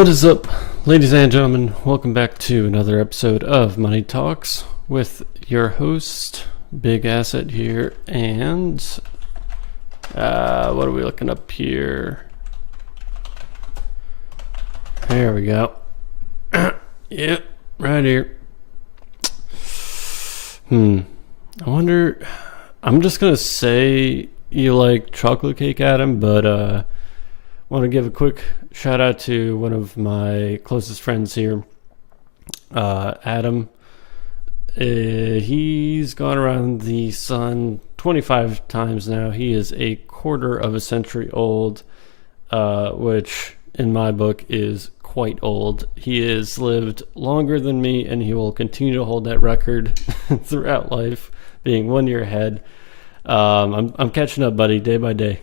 What is up, ladies and gentlemen? Welcome back to another episode of Money Talks with your host, Big Asset here. And what are we looking up here? There we go. Yep, right here. I wonder, I'm just going to say you like chocolate cake, Adam, but want to give a quick shout out to one of my closest friends here, Adam. He's gone around the sun 25 times now. He is a quarter of a century old, which in my book is quite old. He has lived longer than me, and he will continue to hold that record throughout life, being 1 year ahead. I'm catching up, buddy, day by day.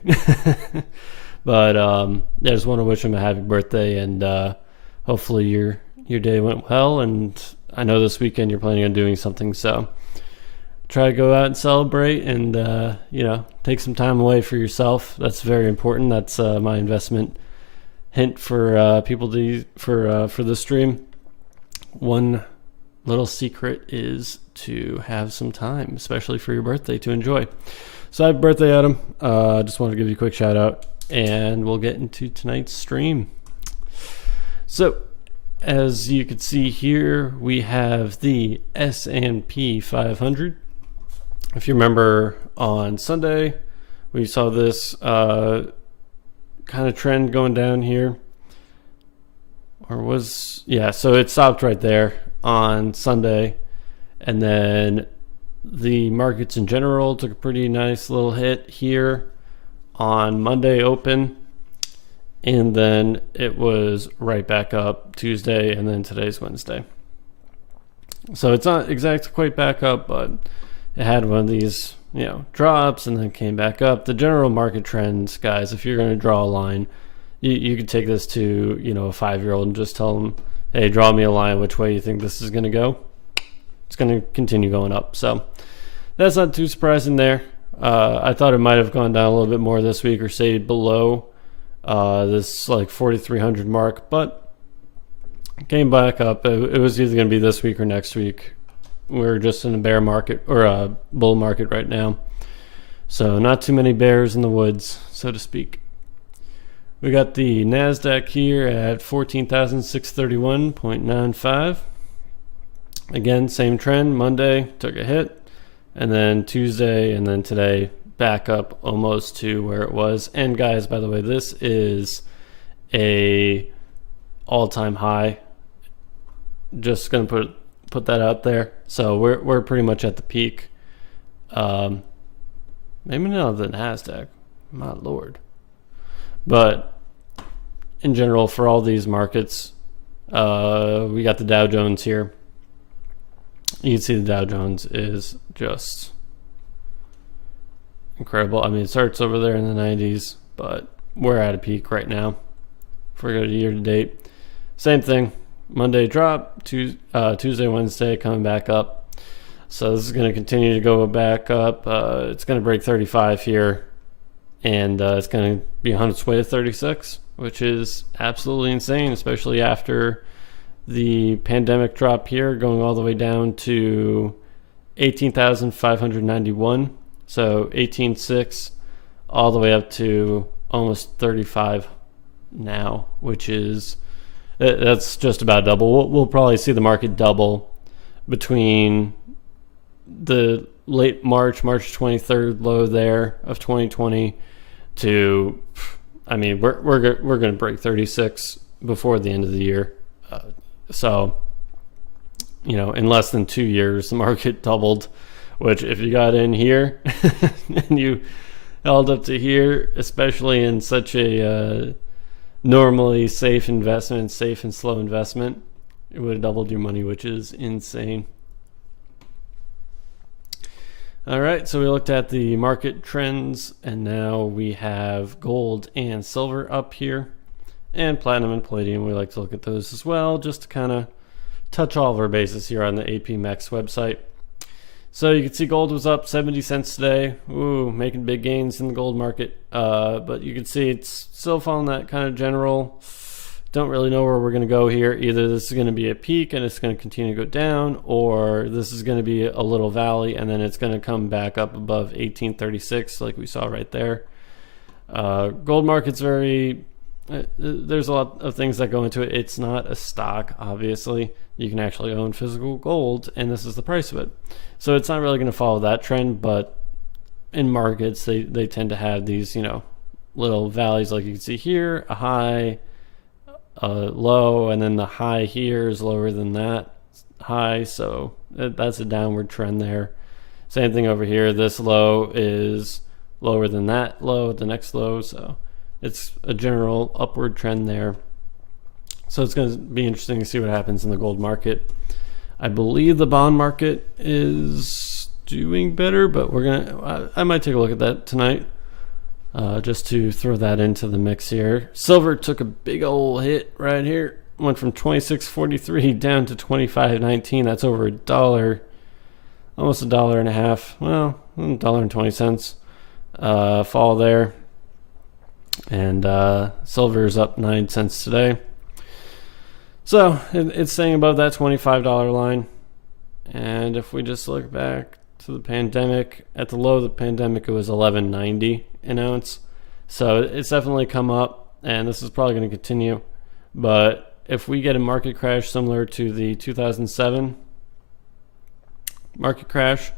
But I just want to wish him a happy birthday, and hopefully your day went well. And I know this weekend you're planning on doing something, so try to go out and celebrate, and take some time away for yourself. That's very important. That's my investment hint for people for the stream. One little secret is to have some time, especially for your birthday, to enjoy. So happy birthday, Adam. Just wanted to give you a quick shout out. And we'll get into tonight's stream. So, as you can see here, we have the S&P 500. If you remember, on Sunday, we saw this kind of trend going down here. So it stopped right there on Sunday. And then the markets in general took a pretty nice little hit here on Monday open, and then it was right back up Tuesday, and then today's Wednesday. So it's not exactly quite back up, but it had one of these, drops and then came back up. The general market trends, guys, if you're going to draw a line, you could take this to, a 5-year-old and just tell them, hey, draw me a line which way you think this is going to go. It's going to continue going up. So that's not too surprising there. I thought it might have gone down a little bit more this week or stayed below this like 4,300 mark, but it came back up. It was either going to be this week or next week. We're just in a bear market or a bull market right now. So not too many bears in the woods, so to speak. We got the NASDAQ here at 14,631.95. Again, same trend. Monday took a hit. And then Tuesday, and then today, back up almost to where it was. And guys, by the way, this is a all-time high. Just gonna put that out there. So we're pretty much at the peak. Maybe not the NASDAQ, my lord. But in general, for all these markets, we got the Dow Jones here. You can see the Dow Jones is just incredible. I mean, it starts over there in the 90s, but we're at a peak right now. If we go to year to date, same thing. Monday drop, Tuesday, Wednesday coming back up. So this is going to continue to go back up. It's going to break 35 here, and it's going to be on its way to 36, which is absolutely insane, especially after the pandemic drop here, going all the way down to 18,591. So 18.6 all the way up to almost 35 now, which is, that's just about double. We'll probably see the market double between the late March 23rd low there of 2020 to, I mean, we're going to break 36 before the end of the year. So, in less than 2 years, the market doubled, which if you got in here and you held up to here, especially in such a normally safe investment, safe and slow investment, it would have doubled your money, which is insane. All right, so we looked at the market trends, and now we have gold and silver up here. And platinum and palladium, we like to look at those as well, just to kind of touch all of our bases here on the APMEX website. So you can see gold was up 70 cents today. Ooh, making big gains in the gold market. But you can see it's still following that kind of general don't really know where we're going to go here. Either this is going to be a peak and it's going to continue to go down, or this is going to be a little valley and then it's going to come back up above 1836 like we saw right there. Gold market's very... there's a lot of things that go into it. It's not a stock, obviously. You can actually own physical gold, and this is the price of it. So it's not really going to follow that trend, but in markets, they tend to have these, little valleys like you can see here, a high, a low, and then the high here is lower than that high, so that's a downward trend there. Same thing over here. This low is lower than that low, the next low, so it's a general upward trend there. So it's going to be interesting to see what happens in the gold market. I believe the bond market is doing better, but I might take a look at that tonight, just to throw that into the mix here. Silver took a big old hit right here. Went from 26.43 down to 25.19. That's over $1, almost $1.50. Well, $1.20 fall there. And silver is up 9 cents today. So it's staying above that $25 line. And if we just look back to the pandemic, at the low of the pandemic, it was $11.90 an ounce. So it's definitely come up, and this is probably going to continue. But if we get a market crash similar to the 2007 market crash,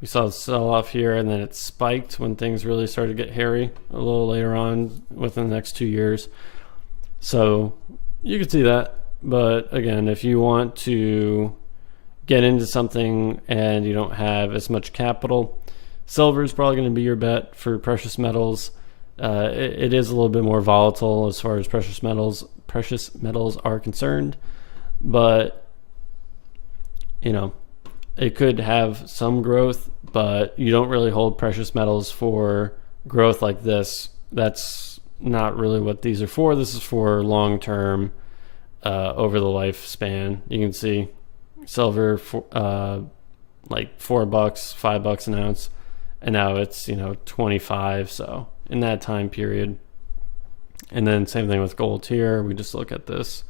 we saw the sell-off here, and then it spiked when things really started to get hairy a little later on within the next 2 years. So you could see that. But again, if you want to get into something and you don't have as much capital, silver is probably going to be your bet for precious metals. It is a little bit more volatile as far as precious metals are concerned. But, it could have some growth, but you don't really hold precious metals for growth like this. That's not really what these are for. This is for long-term, over the lifespan. You can see silver for like $4, $5 an ounce, and now it's 25. So in that time period, and then same thing with gold here. We just look at this.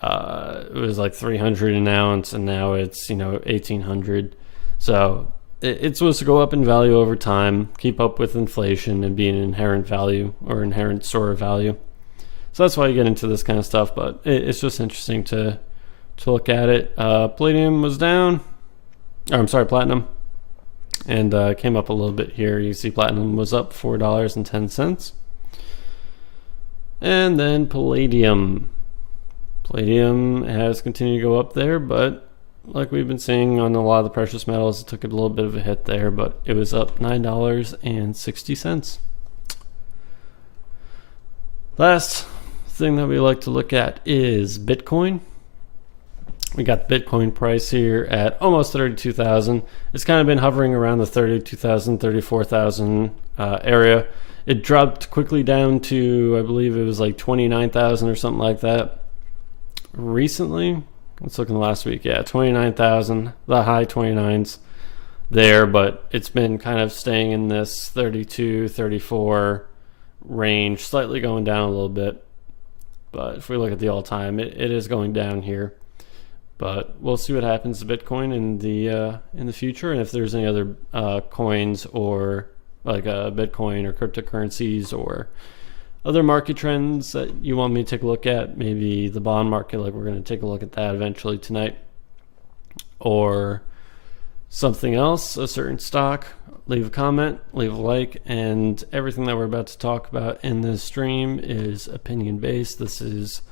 It was like 300 an ounce, and now it's 1800. So it's supposed to go up in value over time, keep up with inflation, and be an inherent value or inherent store of value. So that's why you get into this kind of stuff, but it's just interesting to look at it. Platinum was down, platinum, and came up a little bit here. You see platinum was up $4.10. And then palladium. Palladium has continued to go up there, but like we've been seeing on a lot of the precious metals, it took a little bit of a hit there, but it was up $9.60. Last thing that we like to look at is Bitcoin. We got the Bitcoin price here at almost 32,000. It's kind of been hovering around the 32,000, 34,000 area. It dropped quickly down to, I believe it was like 29,000 or something like that. Recently, let's look in the last week. Yeah, 29,000, the high 29s there, but it's been kind of staying in this 32, 34 range, slightly going down a little bit. But if we look at the all-time, it is going down here. But we'll see what happens to Bitcoin in the future, and if there's any other coins or like Bitcoin or cryptocurrencies or other market trends that you want me to take a look at. Maybe the bond market, like we're going to take a look at that eventually tonight, or something else, a certain stock. Leave a comment, leave a like, and everything that we're about to talk about in this stream is opinion based. This is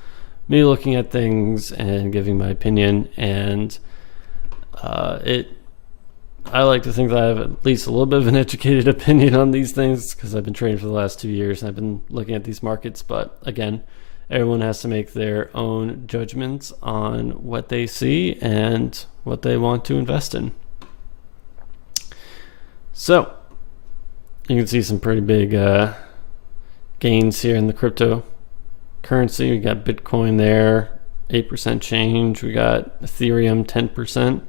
me looking at things and giving my opinion, and I like to think that I have at least a little bit of an educated opinion on these things because I've been trading for the last 2 years and I've been looking at these markets. But again, everyone has to make their own judgments on what they see and what they want to invest in. So you can see some pretty big gains here in the cryptocurrency. We got Bitcoin there, 8% change. We got Ethereum, 10%.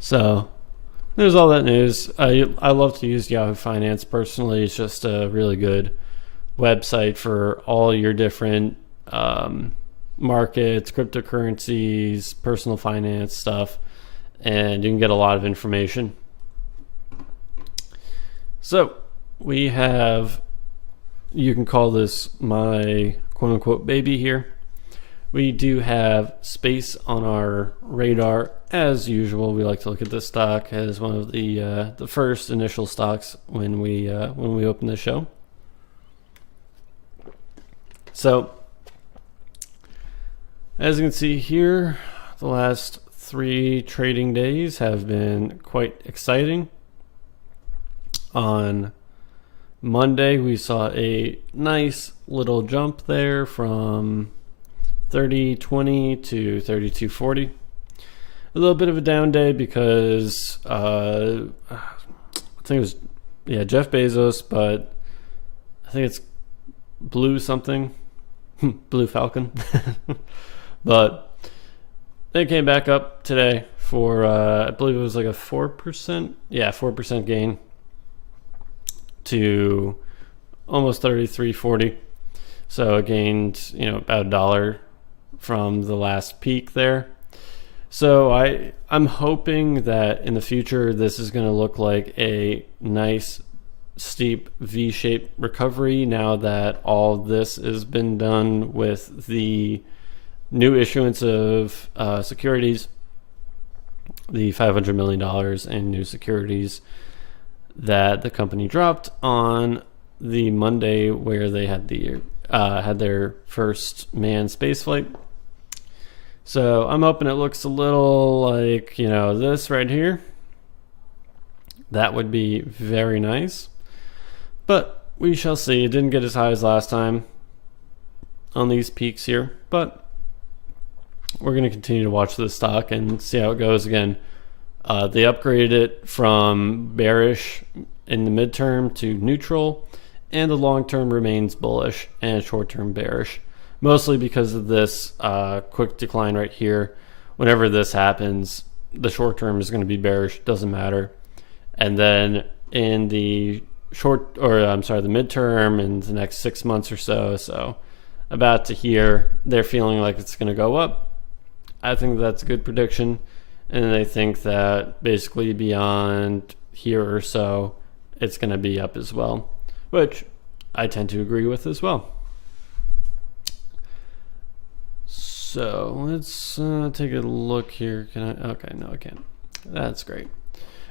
So there's all that news. I love to use Yahoo Finance personally. It's just a really good website for all your different markets, cryptocurrencies, personal finance stuff, and you can get a lot of information. So we have, you can call this my quote unquote baby here. We do have SPACE on our radar as usual. We like to look at this stock as one of the first initial stocks when we open the show. So as you can see here, the last 3 trading days have been quite exciting. On Monday, we saw a nice little jump there from 30.20 to 32.40. A little bit of a down day because I think it was Jeff Bezos, but I think it's Blue something, Blue Falcon. But they came back up today for I believe it was like a 4% gain to almost 33.40. So it gained, about $1 from the last peak there. So I'm hoping that in the future this is going to look like a nice steep V-shaped recovery now that all this has been done with the new issuance of securities, the $500 million in new securities that the company dropped on the Monday where they had their first manned spaceflight. So I'm hoping it looks a little like, this right here. That would be very nice. But we shall see. It didn't get as high as last time on these peaks here. But we're going to continue to watch this stock and see how it goes. Again, they upgraded it from bearish in the midterm to neutral, and the long term remains bullish and short term bearish, mostly because of this quick decline right here. Whenever this happens, the short term is going to be bearish, doesn't matter. And then in the the midterm in the next 6 months or so about to here, they're feeling like it's going to go up. I think that's a good prediction. And they think that basically beyond here or so, it's going to be up as well, which I tend to agree with as well. So let's take a look here. Okay, no, I can't. That's great.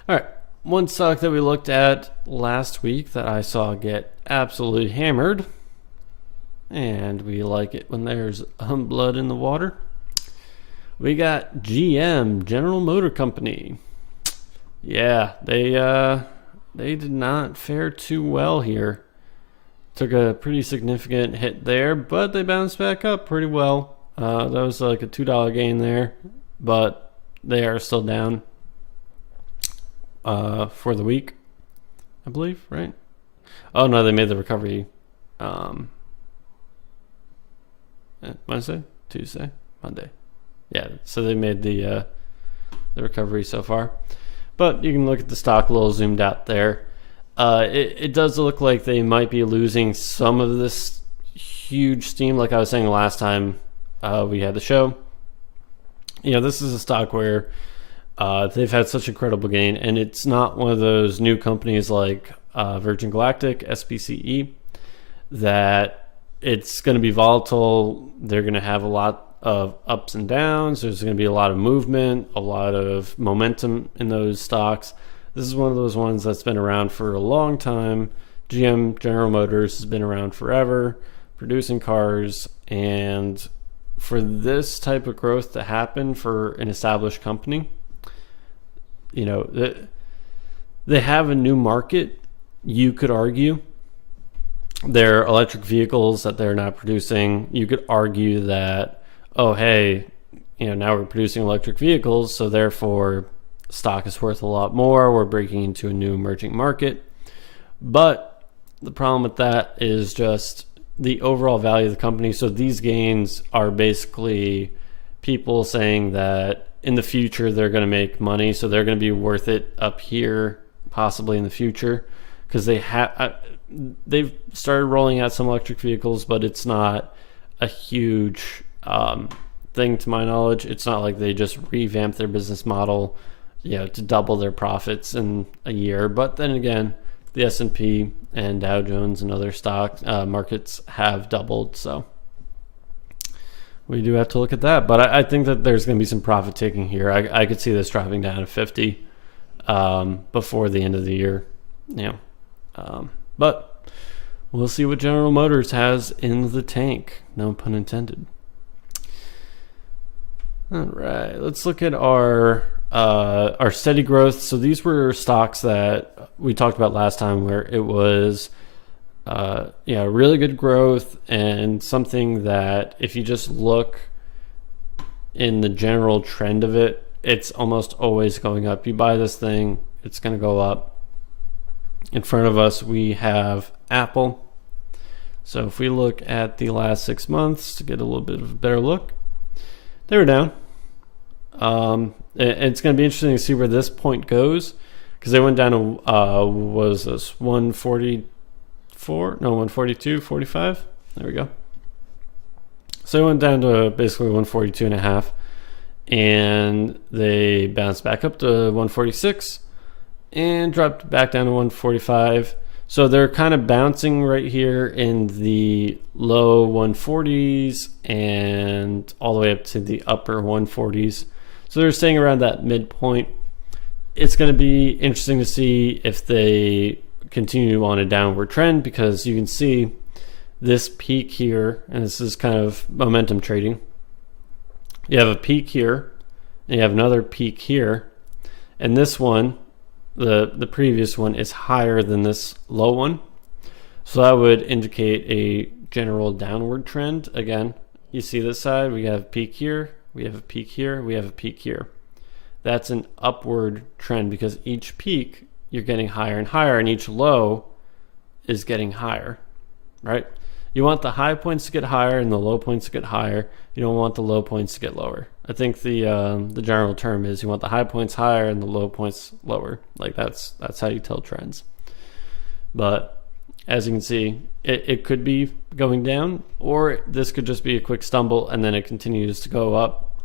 All right. One stock that we looked at last week that I saw get absolutely hammered, and we like it when there's blood in the water. We got GM, General Motor Company. Yeah, they did not fare too well here. Took a pretty significant hit there, but they bounced back up pretty well. That was like a $2 gain there, but they are still down for the week, I believe, right? Oh no, they made the recovery Wednesday, Tuesday, Monday. Yeah, so they made the recovery so far. But you can look at the stock a little zoomed out there. It does look like they might be losing some of this huge steam, like I was saying last time we had the show. This is a stock where they've had such incredible gain, and it's not one of those new companies like Virgin Galactic, SPCE, that it's going to be volatile. They're going to have a lot of ups and downs. There's going to be a lot of movement, a lot of momentum in those stocks. This is one of those ones that's been around for a long time. GM, General Motors, has been around forever, producing cars, and for this type of growth to happen for an established company, they have a new market, you could argue. Their electric vehicles that they're not producing, you could argue that, oh, hey, now we're producing electric vehicles, so therefore stock is worth a lot more. We're breaking into a new emerging market. But the problem with that is just the overall value of the company. So these gains are basically people saying that in the future they're going to make money, so they're going to be worth it up here, possibly in the future, because they've started rolling out some electric vehicles, but it's not a huge thing to my knowledge. It's not like they just revamped their business model, to double their profits in a year. But then again, the S&P and Dow Jones and other stock markets have doubled, so we do have to look at that. But I think that there's going to be some profit taking here. I could see this dropping down to 50 before the end of the year. But we'll see what General Motors has in the tank. No pun intended. All right, let's look at our steady growth. So these were stocks that we talked about last time, where it was really good growth, and something that if you just look in the general trend of it, it's almost always going up. You buy this thing, it's going to go up. In front of us, we have Apple. So if we look at the last 6 months to get a little bit of a better look, they were down. It's going to be interesting to see where this point goes, because they went down to was this 144? No, 142, 45. There we go. So it went down to basically 142 and a half, and they bounced back up to 146 and dropped back down to 145. So they're kind of bouncing right here in the low 140s and all the way up to the upper 140s. So they're staying around that midpoint. It's going to be interesting to see if they continue on a downward trend, because you can see this peak here, and this is kind of momentum trading. You have a peak here, and you have another peak here, and this one, the previous one, is higher than this low one. So that would indicate a general downward trend. Again, you see this side, we have a peak here, we have a peak here, we have a peak here. That's an upward trend, because each peak you're getting higher and higher, and each low is getting higher, right? You want the high points to get higher and the low points to get higher. You don't want the low points to get lower. I think the general term is you want the high points higher and the low points lower. Like that's how you tell trends. But as you can see, it could be going down, or this could just be a quick stumble and then it continues to go up.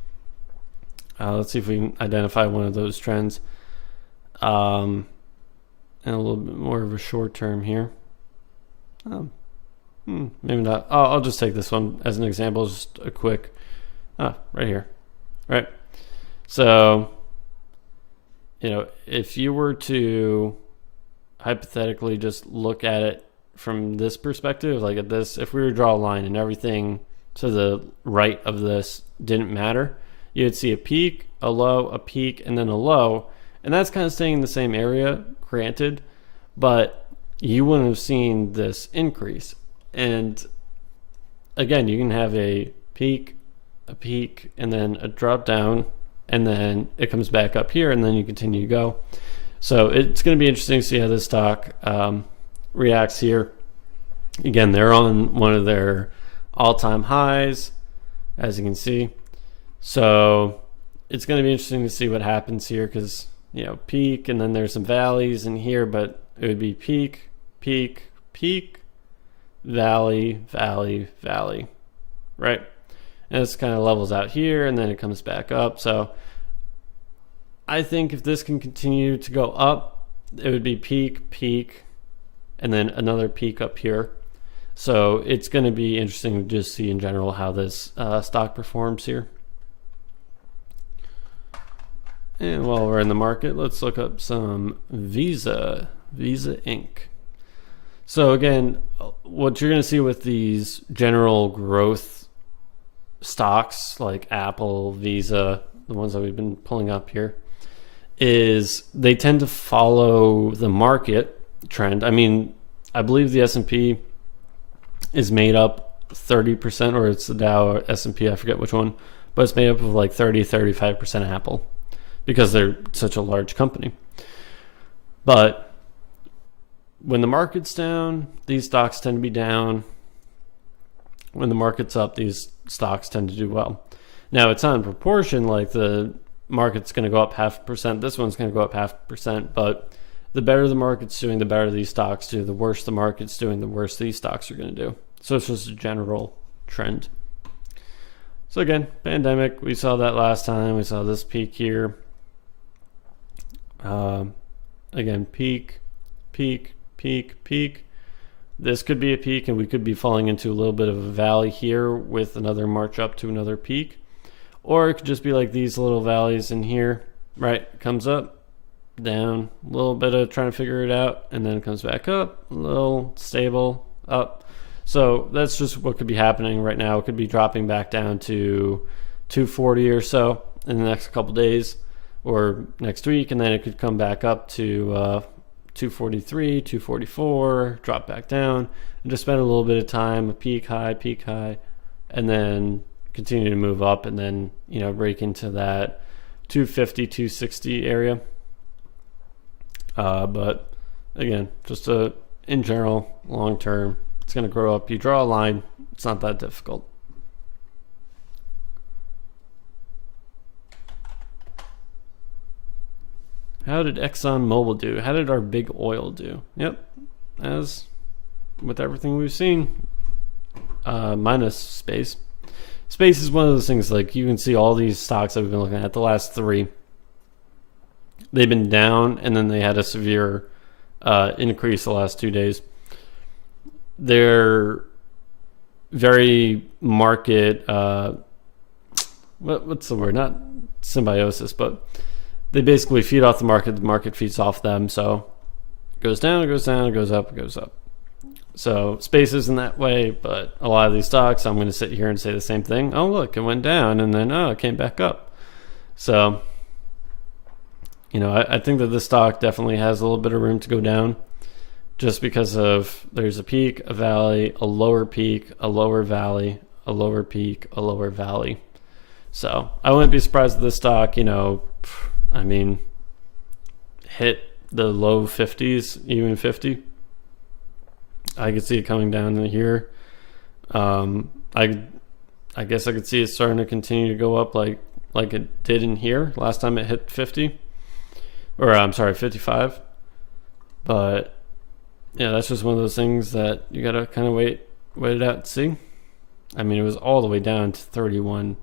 Let's see if we can identify one of those trends. And a little bit more of a short term here. Maybe not. I'll just take this one as an example, just a quick, right here, right? So, if you were to hypothetically just look at it from this perspective, like at this, if we were to draw a line and everything to the right of this didn't matter, you'd see a peak, a low, a peak, and then a low, and that's kind of staying in the same area, granted, but you wouldn't have seen this increase. And again, you can have a peak, and then a drop down, and then it comes back up here, and then you continue to go. So it's going to be interesting to see how this stock reacts here. Again, they're on one of their all-time highs, as you can see. So it's going to be interesting to see what happens here, because peak, and then there's some valleys in here, but it would be peak, peak, peak, valley, valley, valley, right? And this kind of levels out here, and then it comes back up. So I think if this can continue to go up, it would be peak, peak, and then another peak up here. So it's going to be interesting to just see in general how this stock performs here. And while we're in the market, let's look up some Visa Inc. So again, what you're going to see with these general growth stocks like Apple, Visa, the ones that we've been pulling up here, is they tend to follow the market trend. I mean, I believe the S&P is made up 30%, or it's the Dow or S&P, I forget which one, but it's made up of like 30-35% Apple, because they're such a large company. But when the market's down, these stocks tend to be down. When the market's up, these stocks tend to do well. Now, it's not in proportion, like the market's going to go up 0.5%. This one's going to go up 0.5%, but the better the market's doing, the better these stocks do. The worse the market's doing, the worse these stocks are going to do. So it's just a general trend. So again, pandemic, we saw that last time. We saw this peak here. Again, peak, peak, peak, peak. This could be a peak, and we could be falling into a little bit of a valley here with another march up to another peak. Or it could just be like these little valleys in here, right? Comes up, down, a little bit of trying to figure it out, and then comes back up, a little stable, up. So that's just what could be happening right now. It could be dropping back down to 240 or so in the next couple days or next week, and then it could come back up to 243, 244, drop back down, and just spend a little bit of time, a peak high, and then continue to move up, and then, you know, break into that 250, 260 area. But again, just in general, long term, it's going to grow up. You draw a line, it's not that difficult. How did ExxonMobil do? How did our big oil do? Yep, as with everything we've seen, minus space. Space is one of those things, like you can see all these stocks that we've been looking at, the last three, they've been down, and then they had a severe increase the last 2 days. They're very market, what's the word? Not symbiosis, but they basically feed off the market feeds off them. So it goes down, it goes down, it goes up, it goes up. So space isn't that way, but a lot of these stocks, I'm going to sit here and say the same thing. Oh, look, it went down, and then, it came back up. So, you know, I think that this stock definitely has a little bit of room to go down, just because of there's a peak, a valley, a lower peak, a lower valley, a lower peak, a lower valley. So I wouldn't be surprised if this stock, you know, I mean, hit the low 50s, even 50. I could see it coming down to here. I guess I could see it starting to continue to go up like it did in here last time it hit 50, or I'm sorry, 55. But yeah, that's just one of those things that you gotta kind of wait it out and see. I mean, it was all the way down to 31.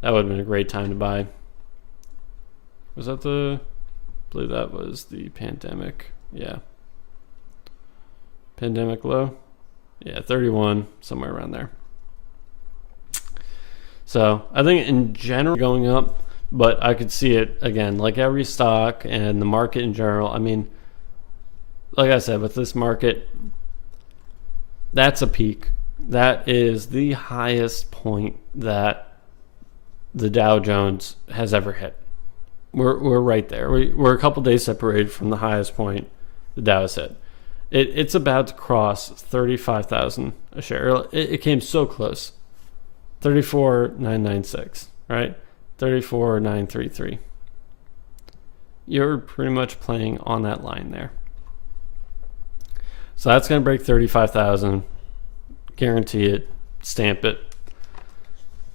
That would have been a great time to buy. Was that I believe that was the pandemic. Yeah. Pandemic low. Yeah, 31, somewhere around there. So I think in general going up, but I could see it again, like every stock and the market in general. I mean, like I said, with this market, that's a peak. That is the highest point that the Dow Jones has ever hit. We're right there. We're a couple days separated from the highest point the Dow has hit. It's about to cross 35,000 a share. It came so close. 34,996, right? 34,933. You're pretty much playing on that line there. So that's going to break 35,000. Guarantee it. Stamp it.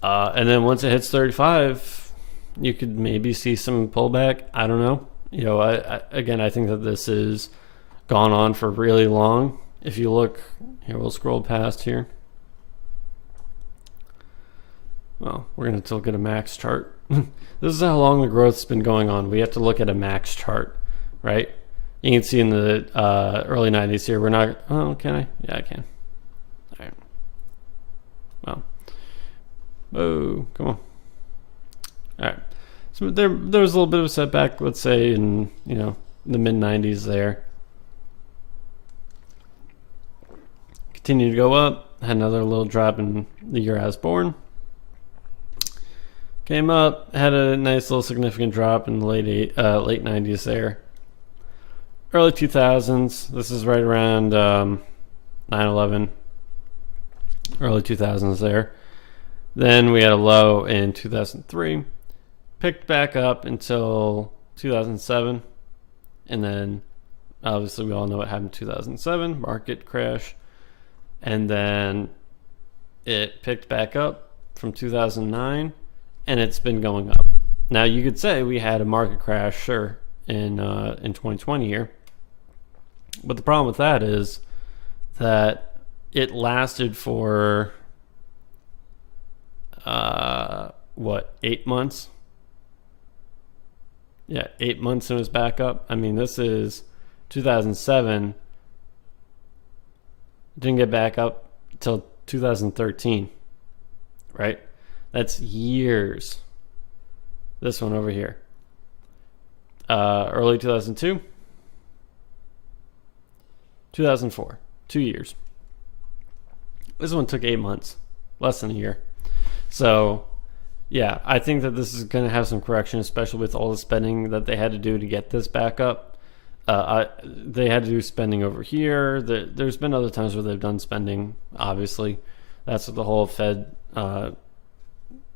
And then once it hits 35, you could maybe see some pullback. I don't know. You know, I think that this is gone on for really long. If you look here, we'll scroll past here. Well, we're going to look at a max chart. This is how long the growth's been going on. We have to look at a max chart, right? You can see in the early 90s here, we're not, oh, can I? Yeah, I can. All right. Well, whoa, come on. All right. So there was a little bit of a setback, let's say in, you know, the mid 90s there. Continued to go up, had another little drop in the year I was born. Came up, had a nice little significant drop in the late 90s there. Early 2000s, this is right around 9/11. Early 2000s there. Then we had a low in 2003. Picked back up until 2007. And then obviously we all know what happened in 2007. Market crash. And then it picked back up from 2009. And it's been going up. Now you could say we had a market crash, sure, in 2020 here. But the problem with that is that it lasted for 8 months? Yeah, 8 months and it was back up. I mean, this is 2007. Didn't get back up till 2013, right? That's years. This one over here. Early 2002, 2004, 2 years. This one took 8 months, less than a year. So, yeah, I think that this is going to have some correction, especially with all the spending that they had to do to get this back up. They had to do spending over here. There's been other times where they've done spending, obviously. That's what the whole Fed,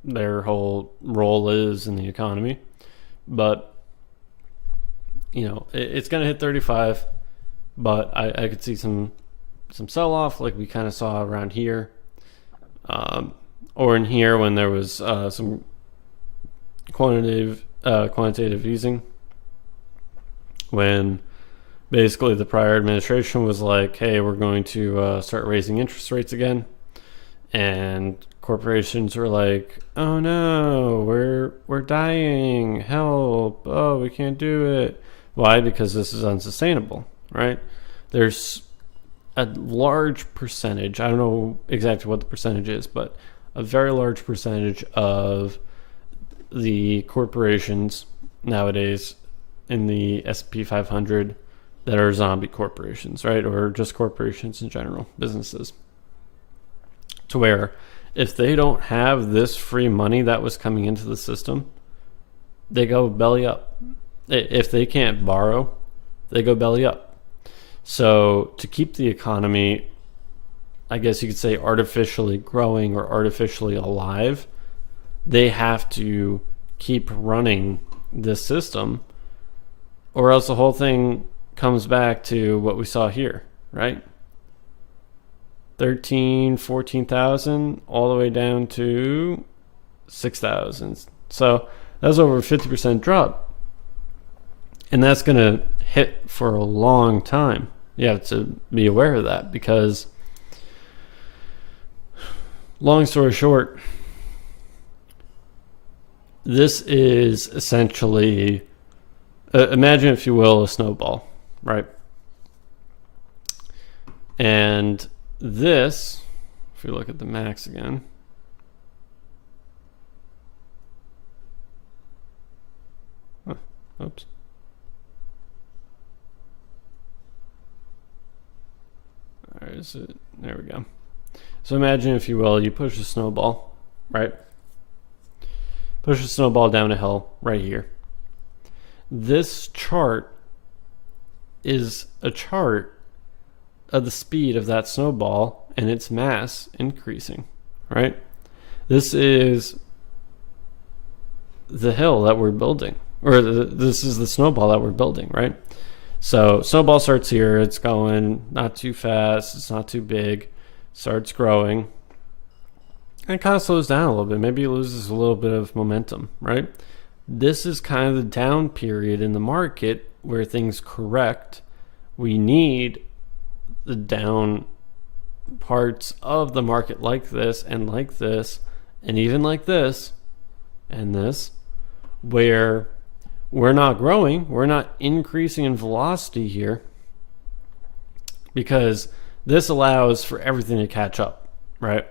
their whole role is in the economy. But, it's going to hit 35, but I could see some sell-off like we kind of saw around here. Or in here when there was some quantitative easing, when basically the prior administration was like, hey, we're going to start raising interest rates again, and corporations were like, oh no, we're dying, help, oh, we can't do it. Why? Because this is unsustainable, right? There's a large percentage, I don't know exactly what the percentage is, but a very large percentage of the corporations nowadays in the S&P 500 that are zombie corporations, right? Or just corporations in general, businesses. To where if they don't have this free money that was coming into the system, they go belly up. If they can't borrow, they go belly up. So to keep the economy, I guess you could say, artificially growing or artificially alive, they have to keep running this system, or else the whole thing comes back to what we saw here, right? 14,000 all the way down to 6,000. So that's over a 50% drop. And that's going to hit for a long time. You have to be aware of that, because long story short, this is essentially, imagine, if you will, a snowball, right? And this, if you look at the max again, oops. All right, there we go. So imagine, if you will, you push a snowball, right? Push a snowball down a hill right here. This chart is a chart of the speed of that snowball and its mass increasing, right? This is the hill that we're building, or this is the snowball that we're building, right? So snowball starts here. It's going not too fast. It's not too big. Starts growing. And it kind of slows down a little bit. Maybe it loses a little bit of momentum, right? This is kind of the down period in the market where things correct. We need the down parts of the market like this, and even like this, and this, where we're not growing, we're not increasing in velocity here, because this allows for everything to catch up, right?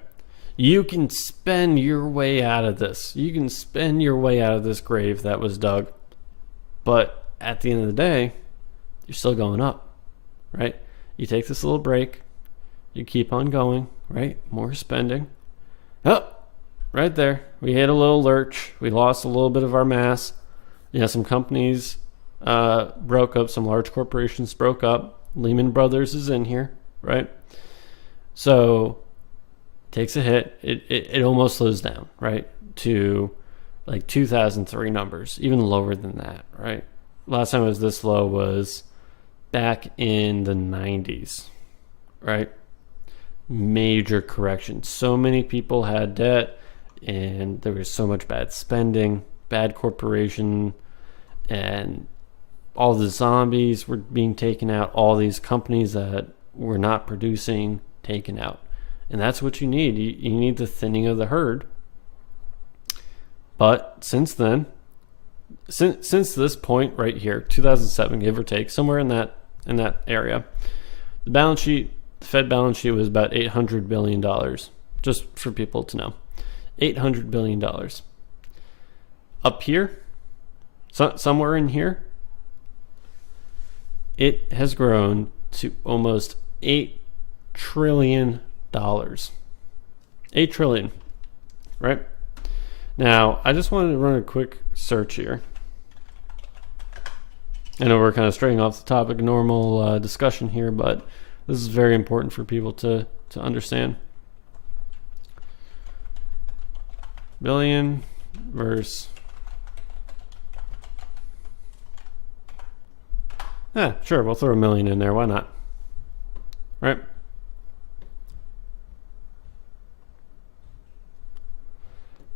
You can spend your way out of this. You can spend your way out of this grave that was dug. But at the end of the day, you're still going up, right? You take this little break. You keep on going, right? More spending. Oh, right there. We hit a little lurch. We lost a little bit of our mass. Some companies broke up. Some large corporations broke up. Lehman Brothers is in here, right? So takes a hit. It almost slows down, right? To like 2003 numbers, even lower than that, right? Last time it was this low was back in the 90s, right? Major correction. So many people had debt, and there was so much bad spending, bad corporation, and all the zombies were being taken out, all these companies that were not producing taken out. And that's what you need. You need the thinning of the herd. But since then, since this point right here, 2007, give or take, somewhere in that area, the balance sheet, the Fed balance sheet was about $800 billion, just for people to know. $800 billion. Up here, somewhere in here, it has grown to almost $8 trillion. $8 trillion, right? Now, I just wanted to run a quick search here. I know we're kind of straying off the topic of normal discussion here, but this is very important for people to understand. Billion versus... sure, we'll throw a million in there. Why not? Right?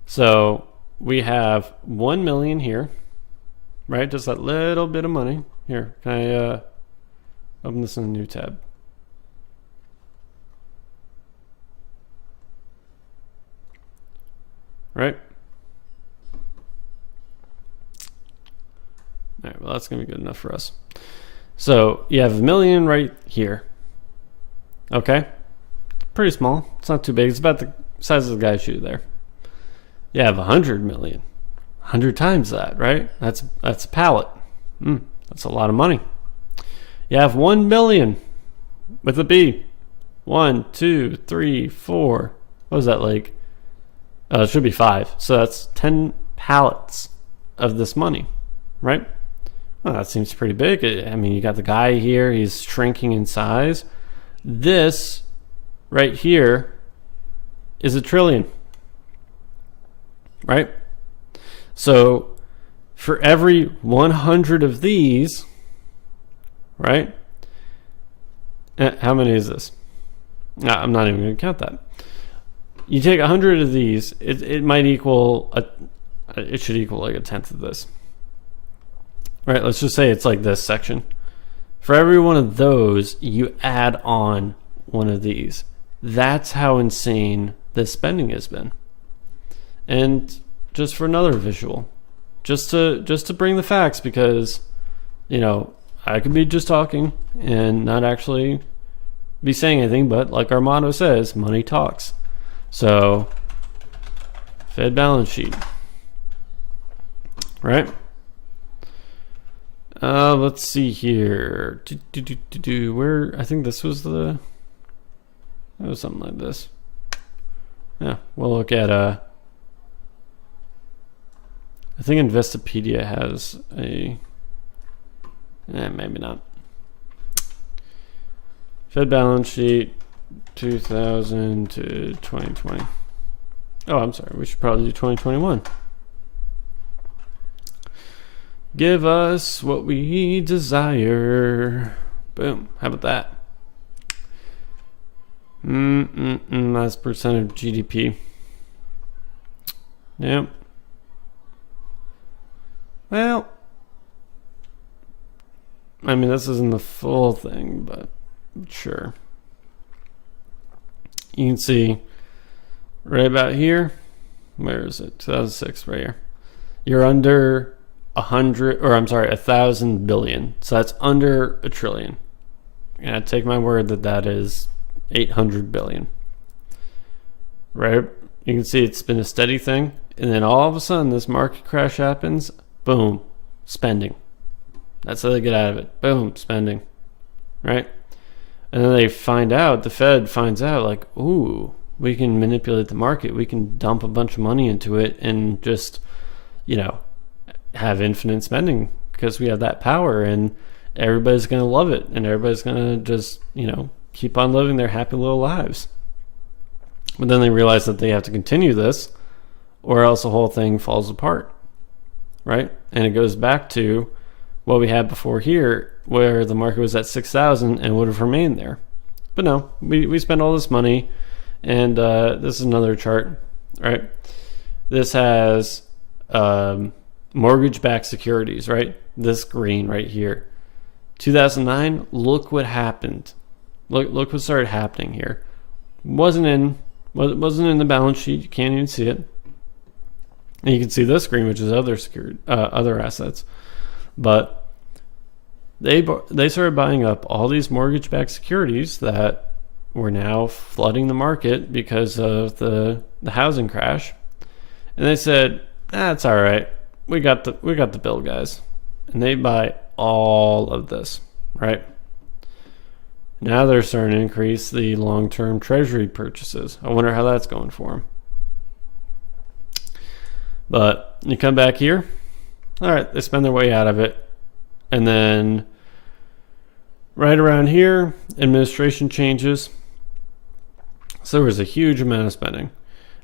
So we have 1 million here, right? Just that little bit of money. Here, can I open this in a new tab? Right? All right, well, that's going to be good enough for us. So you have 1 million right here. Okay? Pretty small. It's not too big. It's about the size of the guy's shoe there. You have 100 million. 100 times that, right? That's a pallet. That's a lot of money. You have 1 billion with a B. 1, 2, 3, 4. What was that like? It should be 5. So that's 10 pallets of this money, right? Well, that seems pretty big. I mean, you got the guy here. He's shrinking in size. This right here is 1 trillion. Right? So for every 100 of these, right? How many is this? I'm not even going to count that. You take 100 of these, it might equal, it should equal like 1/10 of this. Right? Let's just say it's like this section. For every one of those, you add on one of these. That's how insane this spending has been. And just for another visual, just to bring the facts, because, you know, I could be just talking and not actually be saying anything, but like our motto says, money talks. So, Fed balance sheet, right? Let's see here. Where, I think this was it was something like this. Yeah, we'll look at I think Investopedia has maybe not. Fed balance sheet 2000 to 2020. Oh, I'm sorry. We should probably do 2021. Give us what we desire. Boom. How about that? That's percent of GDP. Yep. Well, I mean, this isn't the full thing, but sure. You can see right about here. Where is it? 2006, right here. You're under 1,000 billion. So that's under 1 trillion. And I take my word that is 800 billion. Right? You can see it's been a steady thing. And then all of a sudden, this market crash happens. Boom, spending. That's how they get out of it. Boom, spending. Right? And then the Fed finds out, like, ooh, we can manipulate the market. We can dump a bunch of money into it and just, you know, have infinite spending because we have that power, and everybody's going to love it. And everybody's going to just, you know, keep on living their happy little lives. But then they realize that they have to continue this or else the whole thing falls apart. Right? And it goes back to what we had before here, where the market was at 6,000 and would have remained there. But no, we spent all this money, and this is another chart, right? This has mortgage-backed securities, right? This green right here. 2009, look what happened. Look what started happening here. Wasn't in the balance sheet. You can't even see it. And you can see this green, which is other assets. But they started buying up all these mortgage-backed securities that were now flooding the market because of the housing crash. And they said, "That's all right. We got the bill, guys." And they buy all of this, right? Now they're starting to increase the long-term treasury purchases. I wonder how that's going for them. But you come back here, all right, they spend their way out of it. And then right around here, administration changes. So there was a huge amount of spending.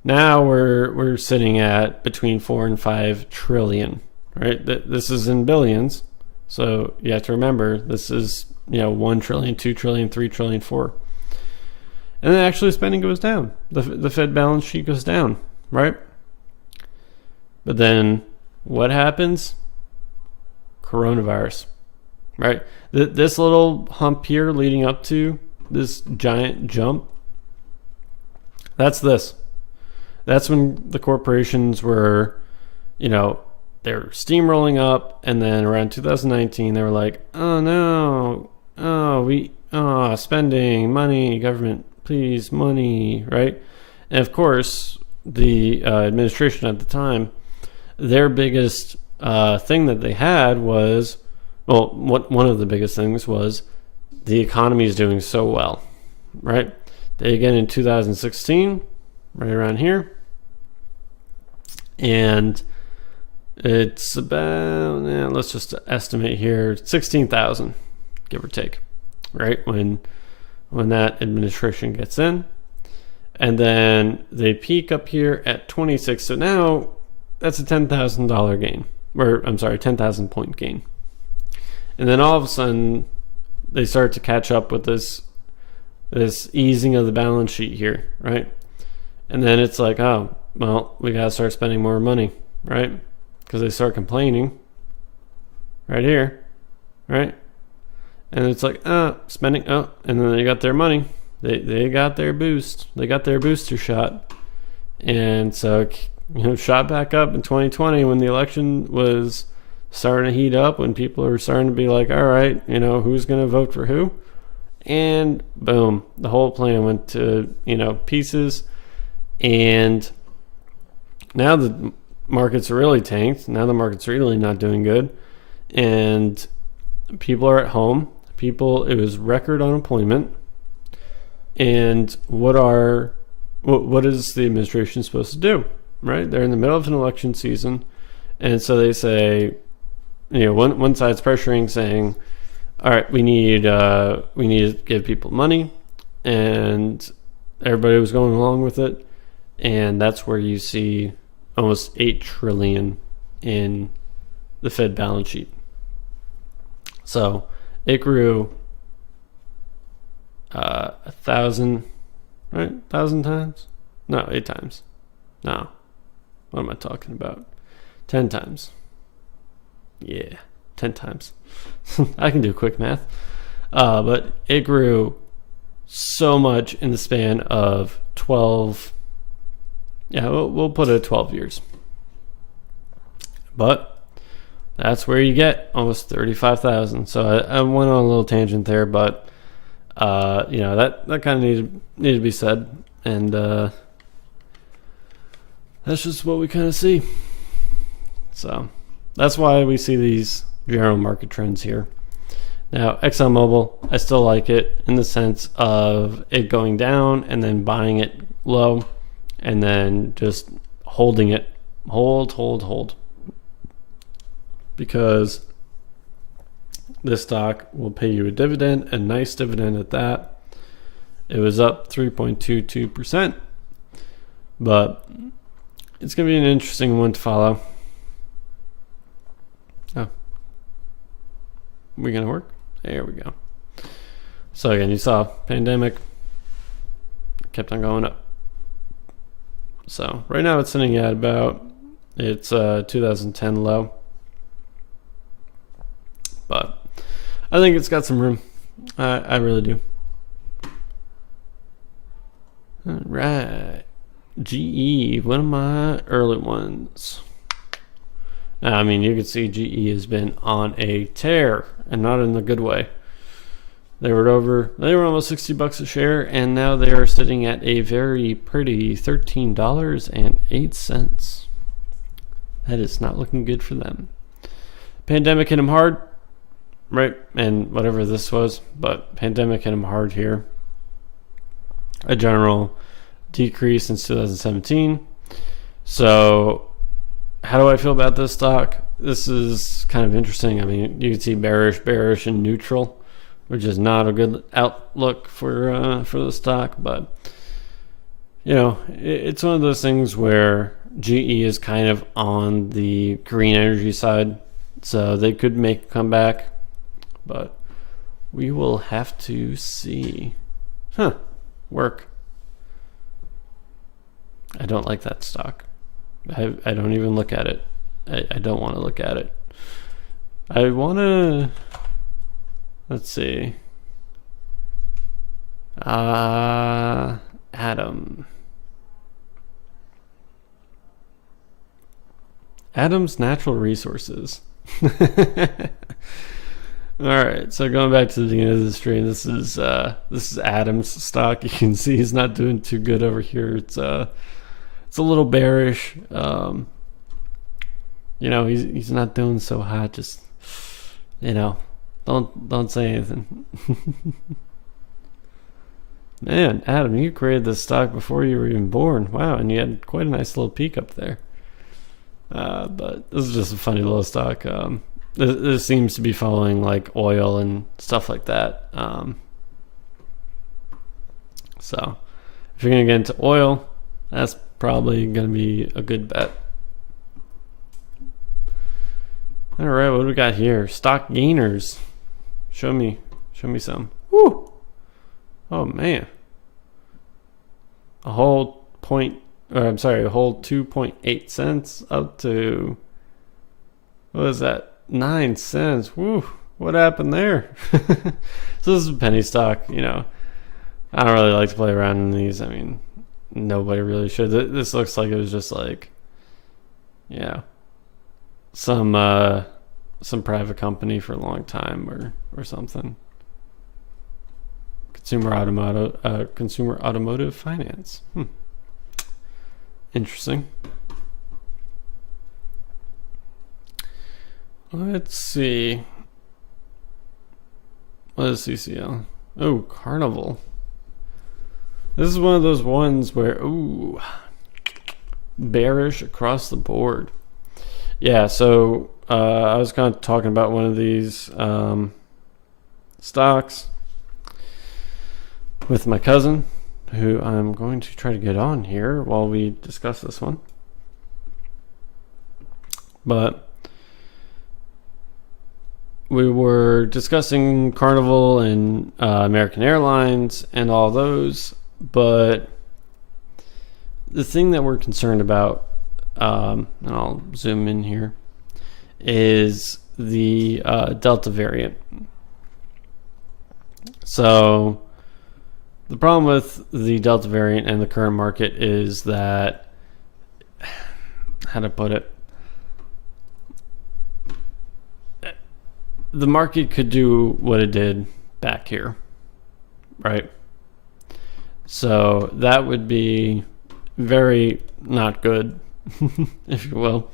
Now we're sitting at between 4 and 5 trillion, right? This is in billions. So you have to remember, this is 1 trillion, 2 trillion, 3 trillion, 4. And then actually spending goes down. The Fed balance sheet goes down, right? But then what happens? Coronavirus, right? This little hump here leading up to this giant jump, that's when the corporations were, they're steamrolling up. And then around 2019, they were like, oh no, spending money, government, please, money, right? And of course, the administration at the time, their biggest thing that they had was, one of the biggest things was the economy is doing so well, right? They again in 2016, right around here, and it's about, let's just estimate here, 16,000, give or take, right? When that administration gets in, and then they peak up here at 26. So now that's a $10,000 gain, or I'm sorry, 10,000 point gain. And then all of a sudden, they start to catch up with this easing of the balance sheet here, right? And then it's like, oh, well, we got to start spending more money, right? Because they start complaining right here, right? And it's like, spending, and then they got their money. They got their boost. They got their booster shot. And so, shot back up in 2020 when the election was starting to heat up, when people are starting to be like, all right, who's going to vote for who? And boom, the whole plan went to, pieces. And now the markets are really tanked. Now the market's really not doing good. And people are at home. It was record unemployment. And what is the administration supposed to do? Right? They're in the middle of an election season. And so they say, one side's pressuring, saying, all right, we need to give people money, and everybody was going along with it. And that's where you see almost 8 trillion in the Fed balance sheet. So it grew 1,000, right? 1,000 times? No, 8 times. No. What am I talking about? 10 times. Yeah, 10 times. I can do quick math. But it grew so much in the span of 12. Yeah, we'll put it 12 years. But that's where you get almost 35,000. So I went on a little tangent there, but that kind of needed to be said, and that's just what we kind of see. So that's why we see these general market trends here. Now, ExxonMobil, I still like it in the sense of it going down and then buying it low and then just holding it. Hold. Because this stock will pay you a dividend, a nice dividend at that. It was up 3.22%, but it's going to be an interesting one to follow. Oh, we going to work? There we go. So again, you saw pandemic kept on going up. So right now it's sitting at about its 2010 low. I think it's got some room. I really do. All right. GE, one of my early ones. Now, I mean, you can see GE has been on a tear, and not in the good way. They were almost $60 a share, and now they are sitting at a very pretty $13.08. That is not looking good for them. Pandemic hit them hard, right? And whatever this was, but pandemic hit them hard here. A general decrease since 2017. So, how do I feel about this stock? This is kind of interesting. I mean, you can see bearish, and neutral, which is not a good outlook for the stock. But you know, it's one of those things where GE is kind of on the green energy side, so they could make a comeback, but we will have to see. Work. I don't like that stock. I don't even look at it. I don't want to look at it. I want to... Let's see. Adams Natural Resources. All right, so going back to the beginning of the stream, this is Adams stock. You can see he's not doing too good over here. It's a little bearish. You know, he's not doing so hot. Just, you know, don't say anything. Man, Adam, you created this stock before you were even born. Wow, and you had quite a nice little peak up there. But this is just a funny little stock. This seems to be following like oil and stuff like that. So if you're going to get into oil, that's probably going to be a good bet. All right, what do we got here? Stock gainers. Show me some. Woo! Oh man. A whole 2.8 cents up to, what is that? 9 cents. Woo! What happened there? So this is a penny stock. You know, I don't really like to play around in these. I mean, nobody really should. This looks like it was just like, yeah, some private company for a long time or something. Consumer automotive finance. Interesting. Let's see. What is CCL? Oh, Carnival. This is one of those ones where, bearish across the board. Yeah, so I was kind of talking about one of these stocks with my cousin, who I'm going to try to get on here while we discuss this one. But we were discussing Carnival and American Airlines and all those, but the thing that we're concerned about, and I'll zoom in here, is the Delta variant. So the problem with the Delta variant and the current market is that, how to put it, the market could do what it did back here, right? So that would be very not good, if you will.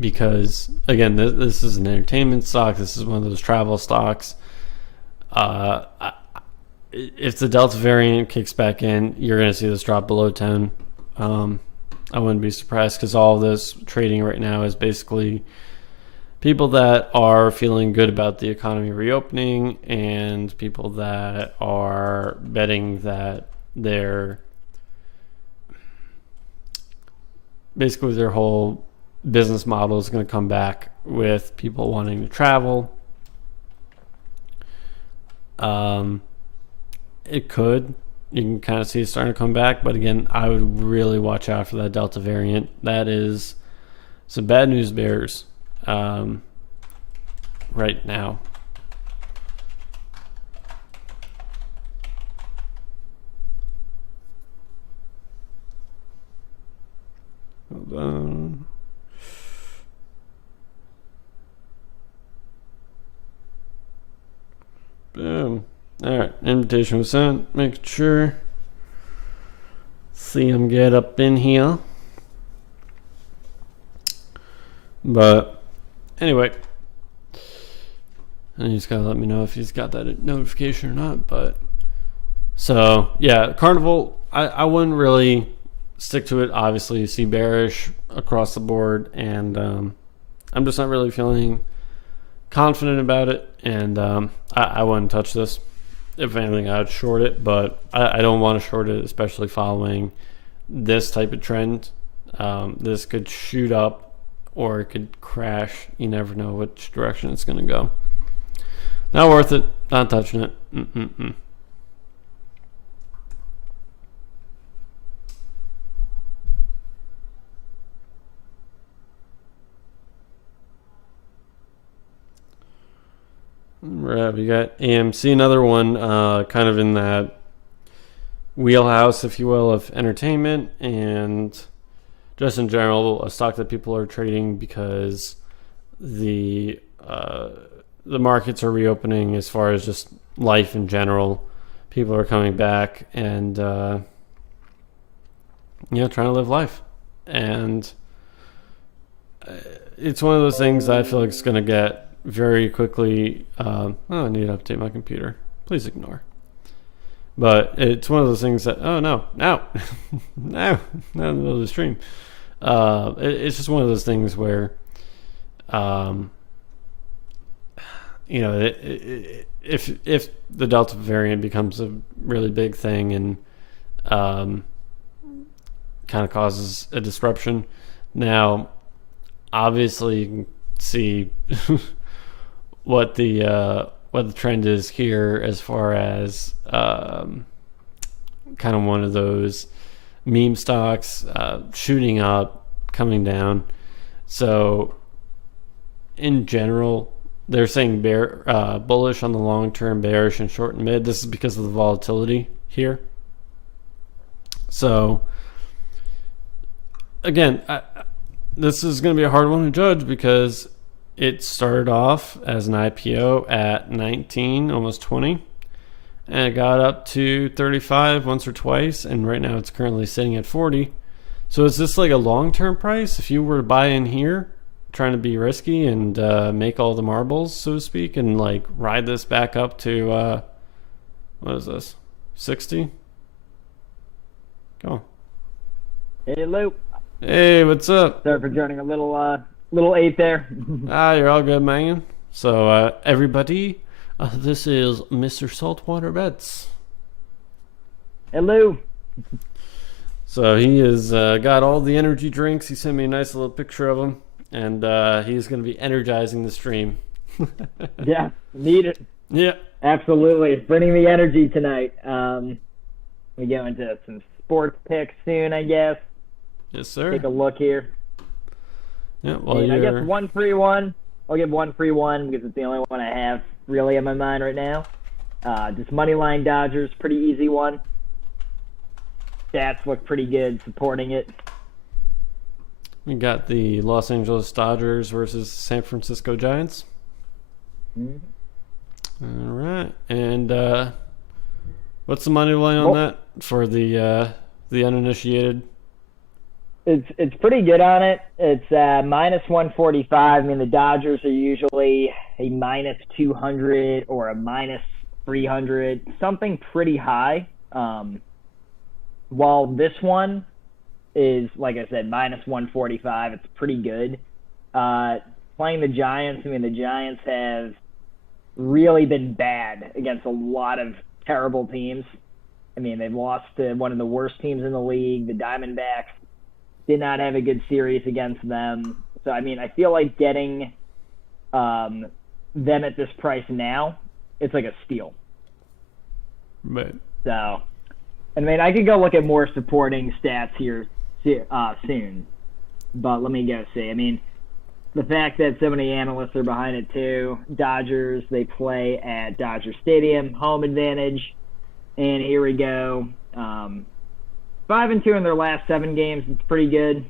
Because, again, this is an entertainment stock. This is one of those travel stocks. If the Delta variant kicks back in, you're going to see this drop below 10. I wouldn't be surprised, because all of this trading right now is basically people that are feeling good about the economy reopening and people that are betting that their whole business model is going to come back with people wanting to travel. It could. You can kind of see it starting to come back, but again, I would really watch out for that Delta variant. That is some bad news bears. right now. Hold on. Boom. All right, invitation was sent. Make sure. See him get up in here. But anyway, and he's got to let me know if he's got that notification or not. But so yeah, Carnival, I wouldn't really stick to it. Obviously, you see bearish across the board, and I'm just not really feeling confident about it, and I wouldn't touch this. If anything, I'd short it, but I don't want to short it, especially following this type of trend. This could shoot up or it could crash. You never know which direction it's going to go. Not worth it. Not touching it. Right, we got AMC, another one kind of in that wheelhouse, if you will, of entertainment and just in general a stock that people are trading because the markets are reopening as far as just life in general. People are coming back and trying to live life, and it's one of those things that I feel like it's going to get very quickly. I need to update my computer. Please ignore. But it's one of those things that, oh no, no, not in the middle of the stream. It's just one of those things where, if the Delta variant becomes a really big thing and kind of causes a disruption, now obviously you can see what the trend is here as far as kind of one of those meme stocks shooting up, coming down. So in general, they're saying bullish on the long term, bearish and short and mid. This is because of the volatility here. So again, this is going to be a hard one to judge because it started off as an IPO at 19, almost 20, and it got up to 35 once or twice, and right now it's currently sitting at 40. So is this like a long-term price? If you were to buy in here, trying to be risky and make all the marbles, so to speak, and like ride this back up to, what is this, 60? Go on. Hey, Lou. Hey, what's up? Sorry for joining a little eight there. You're all good, man. So, everybody, this is Mr. Saltwater Bets. Hello. So he has got all the energy drinks. He sent me a nice little picture of them, and he's going to be energizing the stream. Yeah, need it. Yeah, absolutely. Bringing the energy tonight. We go into some sports picks soon, I guess. Yes, sir. Take a look here. Yeah, well, I guess one free one. I'll give one free one because it's the only one I have really in my mind right now. Just Moneyline Dodgers, pretty easy one. Stats look pretty good supporting it. We got the Los Angeles Dodgers versus San Francisco Giants. Mm-hmm. All right, and what's the money line on that for the uninitiated? It's pretty good on it. It's minus 145. I mean, the Dodgers are usually a minus 200 or a minus 300, something pretty high. While this one is, like I said, minus 145, it's pretty good. Playing the Giants, I mean, the Giants have really been bad against a lot of terrible teams. I mean, they've lost to one of the worst teams in the league, the Diamondbacks. Did not have a good series against them. So, I mean, I feel like getting them at this price now, it's like a steal. Right. So, I mean, I could go look at more supporting stats here soon. But let me go see. I mean, the fact that so many analysts are behind it too. Dodgers, they play at Dodger Stadium, home advantage, and here we go. 5-2 in their last 7 games. It's pretty good.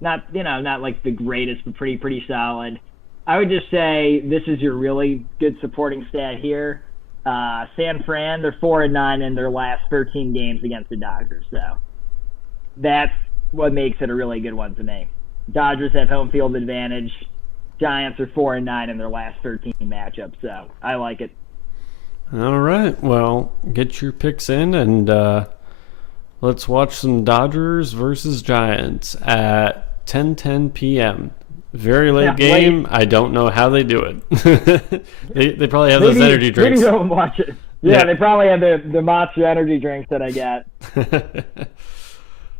Not like the greatest, but pretty solid. I would just say this is your really good supporting stat here. San Fran, they're 4-9 in their last 13 games against the Dodgers. So that's what makes it a really good one to me. Dodgers have home field advantage. Giants are 4-9 in their last 13 matchups, so I like it. All right, well, get your picks in, and let's watch some Dodgers versus Giants at 10:10 p.m. Very late game. Late. I don't know how they do it. they probably have those energy drinks. Maybe don't watch it. Yeah, they probably have the Monster energy drinks that I got.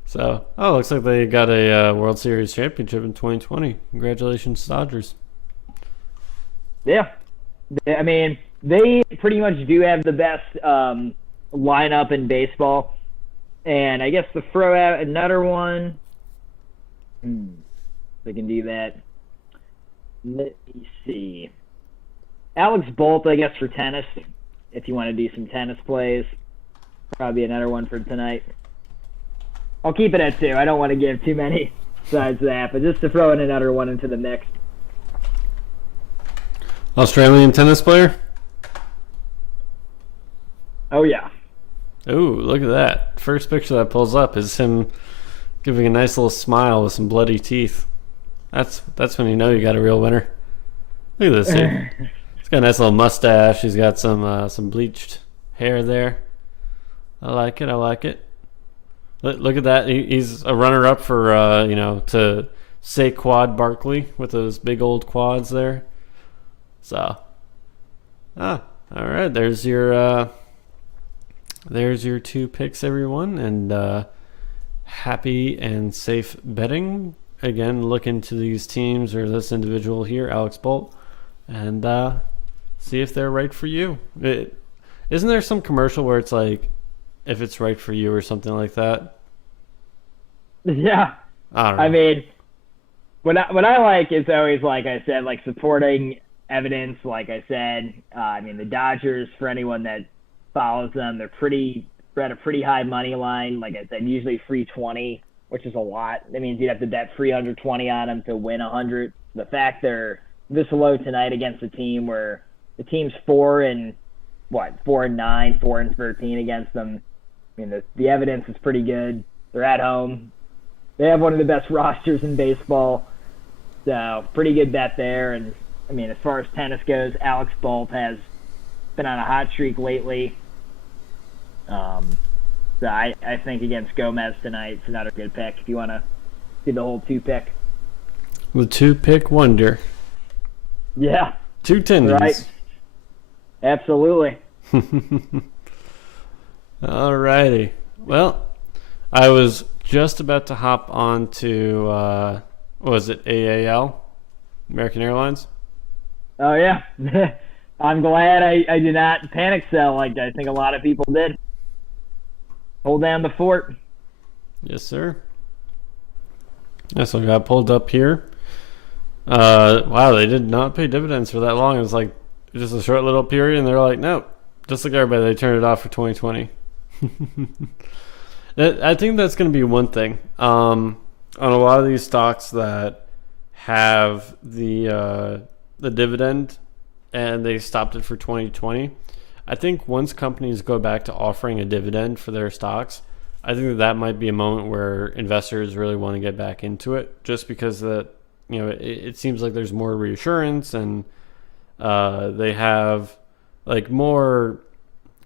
So, looks like they got a World Series championship in 2020. Congratulations, Dodgers. Yeah. I mean, they pretty much do have the best lineup in baseball. And I guess to throw out another one, they can do that. Let me see. Alex Bolt, I guess, for tennis, if you want to do some tennis plays. Probably another one for tonight. I'll keep it at 2. I don't want to give too many besides that, but just to throw in another one into the mix. Australian tennis player? Oh, yeah. Ooh, look at that. First picture that pulls up is him giving a nice little smile with some bloody teeth. That's when you know you got a real winner. Look at this dude. He's got a nice little mustache. He's got some bleached hair there. I like it. Look at that. He's a runner-up for, to Saquon Barkley with those big old quads there. So, all right. There's your 2 picks, everyone, and happy and safe betting. Again, look into these teams or this individual here, Alex Bolt, and see if they're right for you. Isn't there some commercial where it's like, if it's right for you or something like that? Yeah. I don't know. I mean, what I like is always, like I said, like supporting evidence. Like I said, the Dodgers, for anyone that follows them, they're at a pretty high money line. Like I said, usually free 20, which is a lot. That means you'd have to bet 320 on them to win 100. The fact they're this low tonight against a team where the team's 4-9, 4-13 against them. I mean, the evidence is pretty good. They're at home. They have one of the best rosters in baseball. So, pretty good bet there. And, I mean, as far as tennis goes, Alex Bolt has been on a hot streak lately. So, I think against Gomez tonight, it's another good pick if you want to do the whole 2-pick. The 2-pick wonder. Yeah. 2 tendies. Right. Absolutely. All righty. Well, I was just about to hop on to, was it AAL? American Airlines? Oh, yeah. I'm glad I did not panic sell like I think a lot of people did. Hold down the fort. Yes, sir. So I got pulled up here. Wow, they did not pay dividends for that long. It was like just a short little period, and they're like, nope. Just like everybody, they turned it off for 2020. I think that's going to be one thing. On a lot of these stocks that have the dividend and they stopped it for 2020, I think once companies go back to offering a dividend for their stocks, I think that might be a moment where investors really want to get back into it, just because it seems like there's more reassurance and they have like more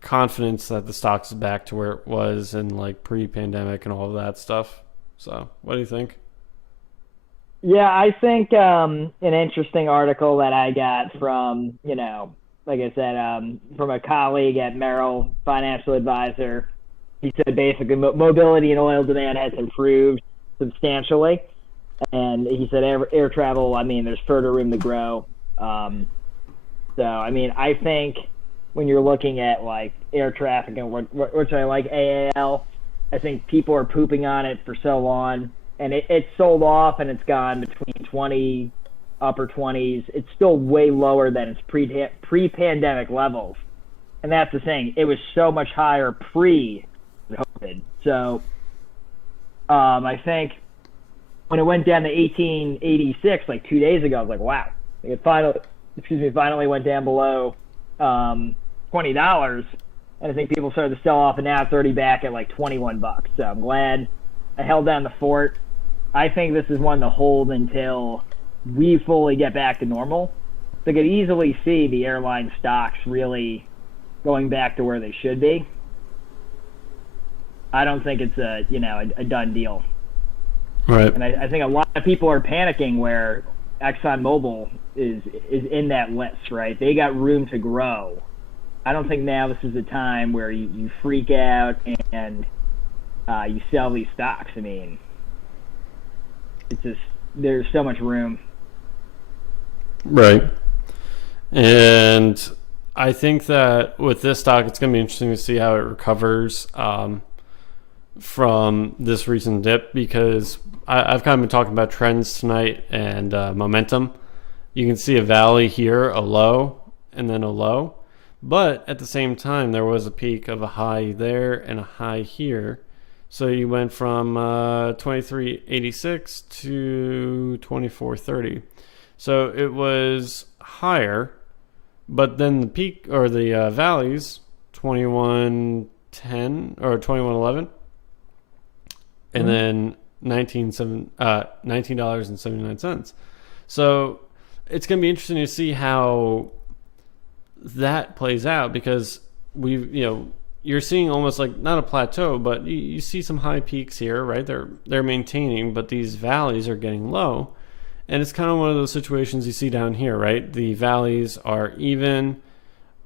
confidence that the stock's back to where it was in like pre-pandemic and all of that stuff. So, what do you think? Yeah, I think an interesting article that I got from, like I said, from a colleague at Merrill, financial advisor. He said basically mobility and oil demand has improved substantially. And he said air travel, there's further room to grow. I think when you're looking at like air traffic and which I like AAL, I think people are pooping on it for so long. and it sold off, and it's gone between 20, upper 20s. It's still way lower than its pre-pandemic levels, and that's the thing. It was so much higher pre-COVID. So I think when it went down to 1886, like 2 days ago, I was like, wow. It finally went down below $20, and I think people started to sell off, and now it's already back at like $21. So I'm glad I held down the fort. I think this is one to hold until we fully get back to normal. So I could easily see the airline stocks really going back to where they should be. I don't think it's a done deal. Right. And I think a lot of people are panicking where ExxonMobil is in that list, right? They got room to grow. I don't think now this is the time where you freak out and you sell these stocks. I mean, it's just, there's so much room. Right. And I think that with this stock, it's going to be interesting to see how it recovers from this recent dip, because I've kind of been talking about trends tonight and momentum. You can see a valley here, a low, and then a low. But at the same time, there was a peak of a high there and a high here. So you went from 23.86 to 24.30. So it was higher, but then the peak or the valleys, 21.10 or 21.11, and then $19.79. So it's going to be interesting to see how that plays out, because you're seeing almost like not a plateau, but you see some high peaks here, right? They're maintaining, but these valleys are getting low. And it's kind of one of those situations you see down here, right? The valleys are even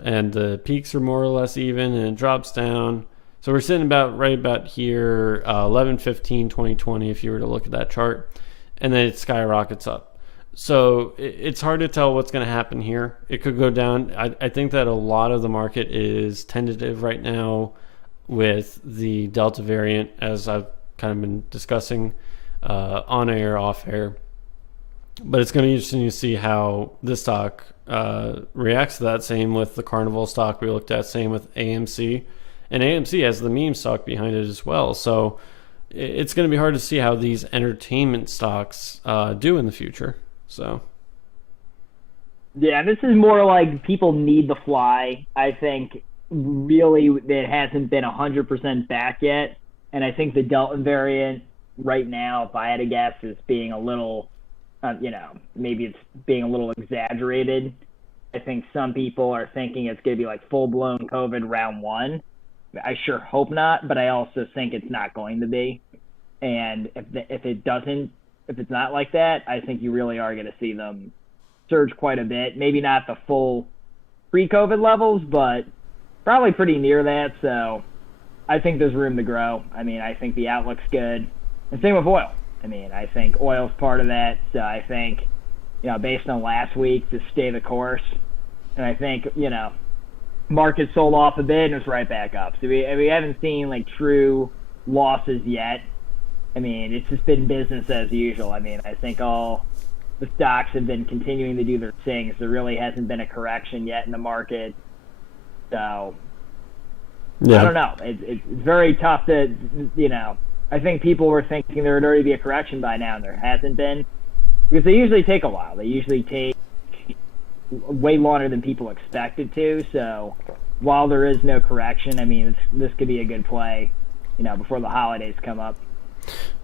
and the peaks are more or less even, and it drops down. So we're sitting right about here, 11/15/2020, if you were to look at that chart, and then it skyrockets up. So it's hard to tell what's going to happen here. It could go down. I think that a lot of the market is tentative right now with the Delta variant, as I've kind of been discussing on air, off air. But it's going to be interesting to see how this stock reacts to that. Same with the Carnival stock we looked at, same with AMC. And AMC has the meme stock behind it as well. So it's going to be hard to see how these entertainment stocks do in the future. So, yeah, this is more like people need the fly. I think really it hasn't been 100% back yet. And I think the Delta variant right now, if I had to guess, is being a little, maybe it's being a little exaggerated. I think some people are thinking it's going to be like full-blown COVID round one. I sure hope not, but I also think it's not going to be. And if it's not like that, I think you really are going to see them surge quite a bit. Maybe not the full pre-COVID levels, but probably pretty near that. So I think there's room to grow. I mean, I think the outlook's good. And same with oil. I mean, I think oil's part of that. So I think, based on last week, just stay the course. And I think, market sold off a bit and it's right back up. So we haven't seen like true losses yet. I mean, it's just been business as usual. I mean, I think all the stocks have been continuing to do their things. There really hasn't been a correction yet in the market. So, yeah. I don't know. It's very tough to, I think people were thinking there would already be a correction by now, and there hasn't been. Because they usually take a while. They usually take way longer than people expected to. So, while there is no correction, I mean, this could be a good play, before the holidays come up.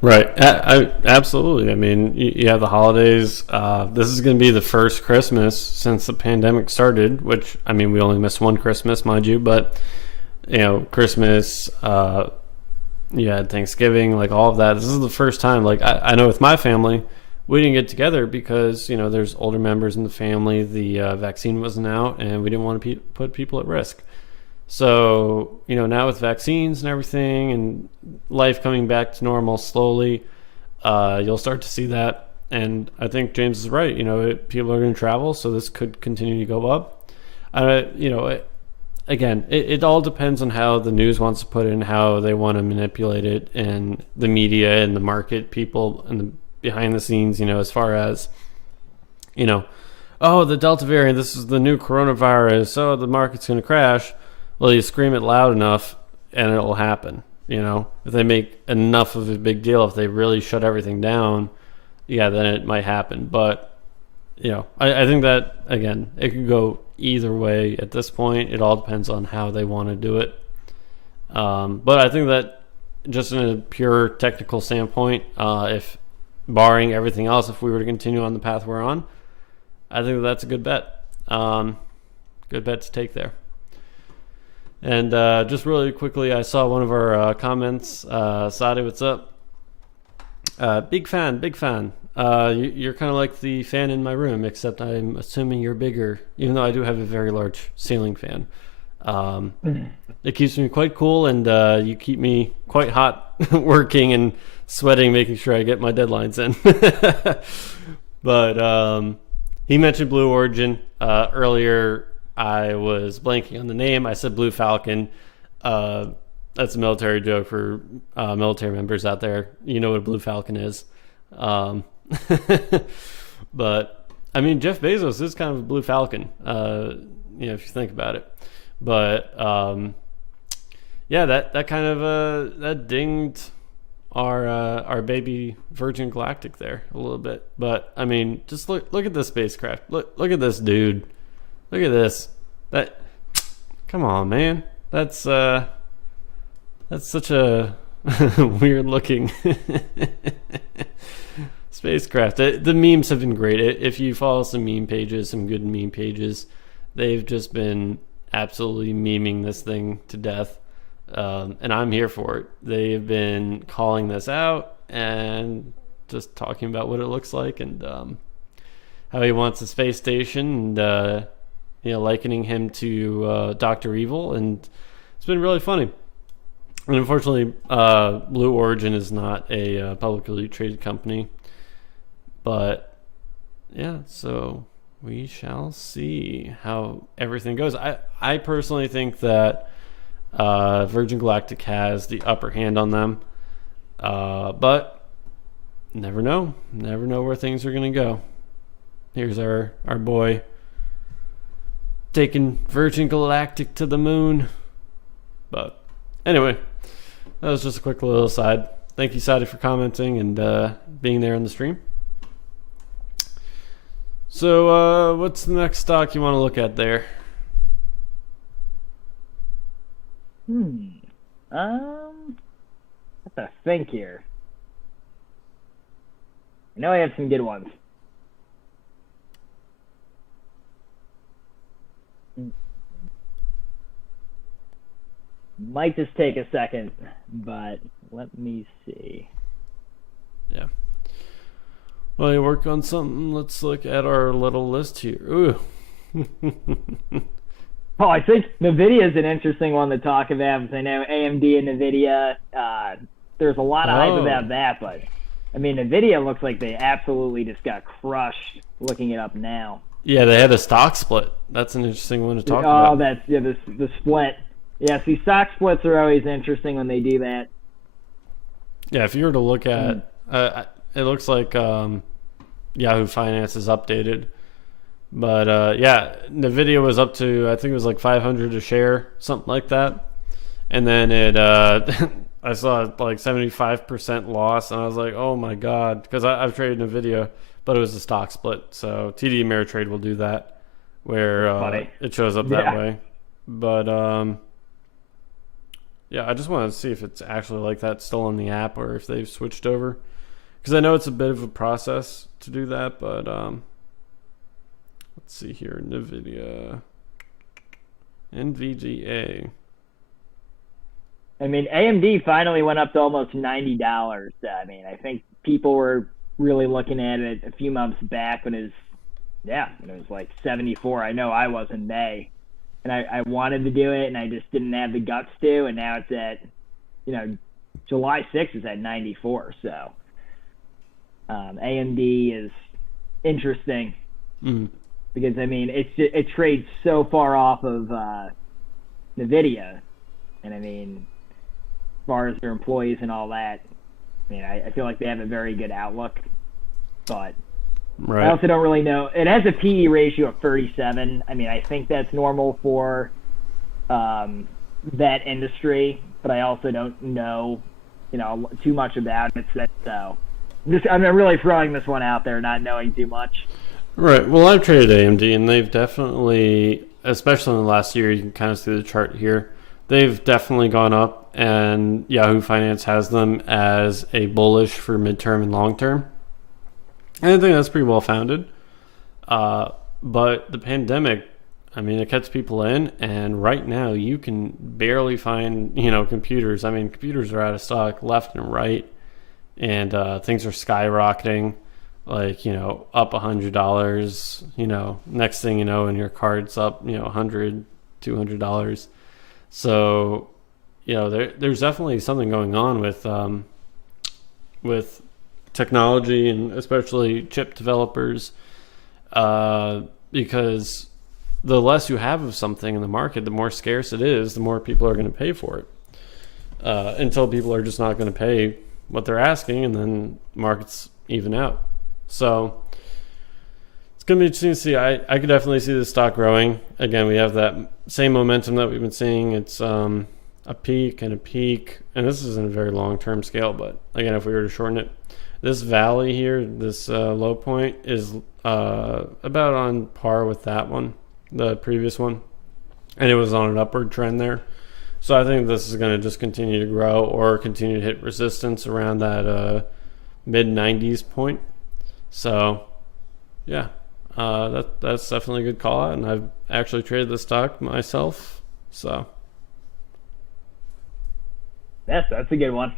Right. Absolutely. I mean, you have the holidays. This is going to be the first Christmas since the pandemic started, which, I mean, we only missed one Christmas, mind you, but, Christmas, you had Thanksgiving, like all of that. This is the first time, like, I know with my family, we didn't get together because, there's older members in the family. The vaccine wasn't out, and we didn't want to put people at risk. So, now with vaccines and everything and life coming back to normal slowly, you'll start to see that. And I think James is right. People are going to travel, so this could continue to go up. again, it all depends on how the news wants to put it and how they want to manipulate it, and the media and the market people and the behind the scenes, as far as, oh, the Delta variant, this is the new coronavirus, oh, the market's going to crash. Well, you scream it loud enough and it'll happen. If they make enough of a big deal, if they really shut everything down, yeah, then it might happen. But, I think that, again, it could go either way at this point. It all depends on how they want to do it. But I think that just in a pure technical standpoint, if barring everything else, if we were to continue on the path we're on, I think that's a good bet. Good bet to take there. And just really quickly, I saw one of our comments. Sadi, what's up? Big fan. You're kind of like the fan in my room, except I'm assuming you're bigger, even though I do have a very large ceiling fan. It keeps me quite cool, and you keep me quite hot working and sweating, making sure I get my deadlines in. But he mentioned Blue Origin earlier. I was blanking on the name. I said Blue Falcon. That's a military joke for military members out there. You know what a Blue Falcon is. But I mean, Jeff Bezos is kind of a Blue Falcon, if you think about it. But yeah, that kind of that dinged our baby Virgin Galactic there a little bit. But I mean, just look at this spacecraft. Look at this dude. Look at this. Come on, man. That's such a weird looking spacecraft. The memes have been great. If you follow some meme pages, some good meme pages, they've just been absolutely memeing this thing to death. And I'm here for it. They've been calling this out and just talking about what it looks like, and how he wants a space station, and likening him to Dr. Evil, and it's been really funny. And unfortunately, Blue Origin is not a publicly traded company, but yeah, so we shall see how everything goes. I personally think that Virgin Galactic has the upper hand on them, but never know where things are going to go. Here's our boy taking Virgin Galactic to the moon. But anyway, that was just a quick little aside. Thank you, Sadi, for commenting and being there on the stream. So what's the next stock you want to look at there? What to think here? I know I have some good ones. Might just take a second, but let me see. Yeah. While you work on something, let's look at our little list here. Ooh. Oh, I think NVIDIA is an interesting one to talk about, because I know AMD and NVIDIA, there's a lot of hype about that, but I mean, NVIDIA looks like they absolutely just got crushed looking it up now. Yeah, they had a stock split. That's an interesting one to talk about. Oh, that's, yeah, the split. Yeah, see, stock splits are always interesting when they do that. Yeah, if you were to look at, it looks like Yahoo Finance is updated. But yeah, NVIDIA was up to, I think it was like 500 a share, something like that. And then it, I saw like 75% loss, and I was like, oh my God, because I've traded NVIDIA, but it was a stock split. So TD Ameritrade will do that, where it shows up that way. But yeah, I just wanted to see if it's actually like that still in the app, or if they've switched over, because I know it's a bit of a process to do that. But let's see here, NVDA. I mean, AMD finally went up to almost $90. I mean, I think people were really looking at it a few months back when it was like 74. I know I was in May, and I wanted to do it, and I just didn't have the guts to. And now it's at, July 6th is at 94. So AMD is interesting, because I mean, it trades so far off of NVIDIA. And I mean, as far as their employees and all that, I mean, I feel like they have a very good outlook. But Right. I also don't really know. It has a PE ratio of 37. I mean, I think that's normal for that industry, but I also don't know, too much about it. So I'm really throwing this one out there, not knowing too much. Right. Well, I've traded AMD, and they've definitely, especially in the last year, you can kind of see the chart here. They've definitely gone up, and Yahoo Finance has them as a bullish for midterm and long term. And I think that's pretty well founded. But the pandemic, I mean, it kept people in, and right now you can barely find, computers. I mean, computers are out of stock left and right, and things are skyrocketing, like, up $100, next thing you know, and your card's up, $100, $200. So, there's definitely something going on with technology and especially chip developers, because the less you have of something in the market, the more scarce it is, the more people are going to pay for it, until people are just not going to pay what they're asking, and then markets even out. So it's going to be interesting to see. I could definitely see the stock growing. Again, we have that same momentum that we've been seeing. It's a peak and a peak, and this is in a very long-term scale, but again, if we were to shorten it, this valley here, this low point, is about on par with that one, the previous one, and it was on an upward trend there. So I think this is going to just continue to grow or continue to hit resistance around that mid 90s point. So yeah, that's definitely a good call out, and I've actually traded the stock myself. So Yes, that's a good one.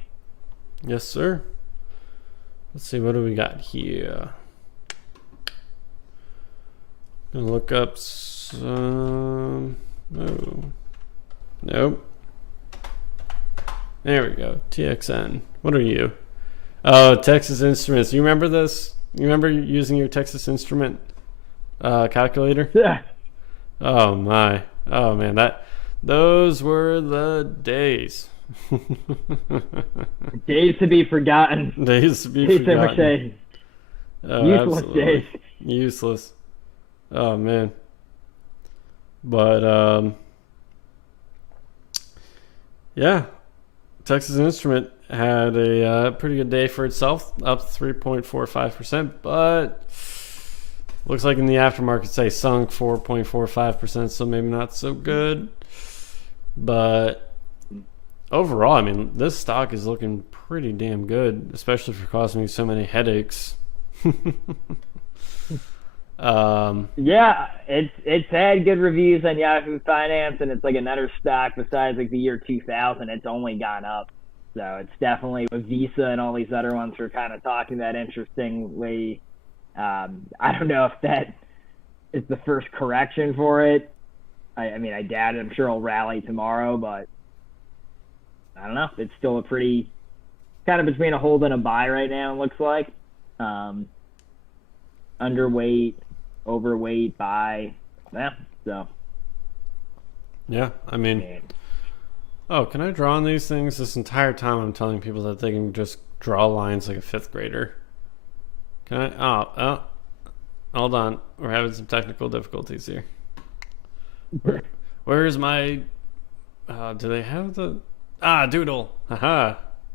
yes, sir. Let's see, what do we got here? Gonna look up some. Oh, nope. There we go. TXN. What are you? Oh, Texas Instruments. You remember this? You remember using your Texas Instrument calculator? Yeah. Oh my. Oh man, those were the days. Days to be forgotten. Days to be Days forgotten. ever say. Oh, Useless absolutely. days. Useless. Oh man. But yeah, Texas Instrument had a pretty good day for itself, up 3.45%, but looks like in the aftermarket, say, sunk 4.45%, so maybe not so good. But overall, I mean, this stock is looking pretty damn good, especially for causing me so many headaches. Yeah, it's had good reviews on Yahoo Finance, and it's like another stock besides like the year 2000. It's only gone up, so it's definitely with Visa and all these other ones we're kind of talking about interestingly. I don't know if that is the first correction for it. I mean, I doubt it. I'm sure it'll rally tomorrow, but I don't know. It's still a pretty kind of between a hold and a buy right now. It looks like underweight, overweight, buy. Yeah. So. Yeah, I mean, oh, can I draw on these things? This entire time I'm telling people that they can just draw lines like a fifth grader. Can I? Oh, hold on. We're having some technical difficulties here. Where's my? Do they have the? Doodle. Haha.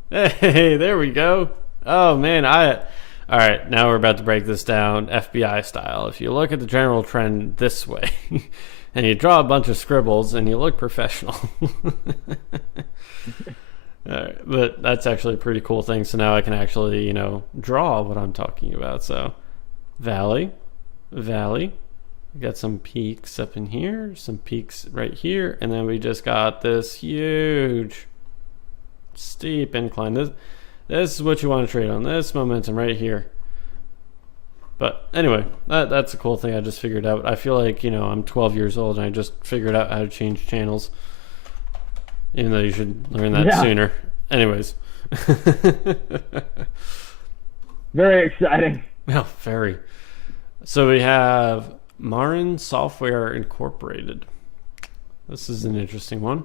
Hey, there we go. Oh man, All right, now we're about to break this down FBI style. If you look at the general trend this way, and you draw a bunch of scribbles, and you look professional. All right, but that's actually a pretty cool thing. So now I can actually, draw what I'm talking about. So, valley. We got some peaks up in here, some peaks right here, and then we just got this huge, steep incline. This is what you want to trade on. This momentum right here. But anyway, that's a cool thing I just figured out. I feel like, I'm 12 years old and I just figured out how to change channels. Even though you should learn that sooner. Anyways. Very exciting. Well, very. So we have Marin Software Incorporated. This is an interesting one.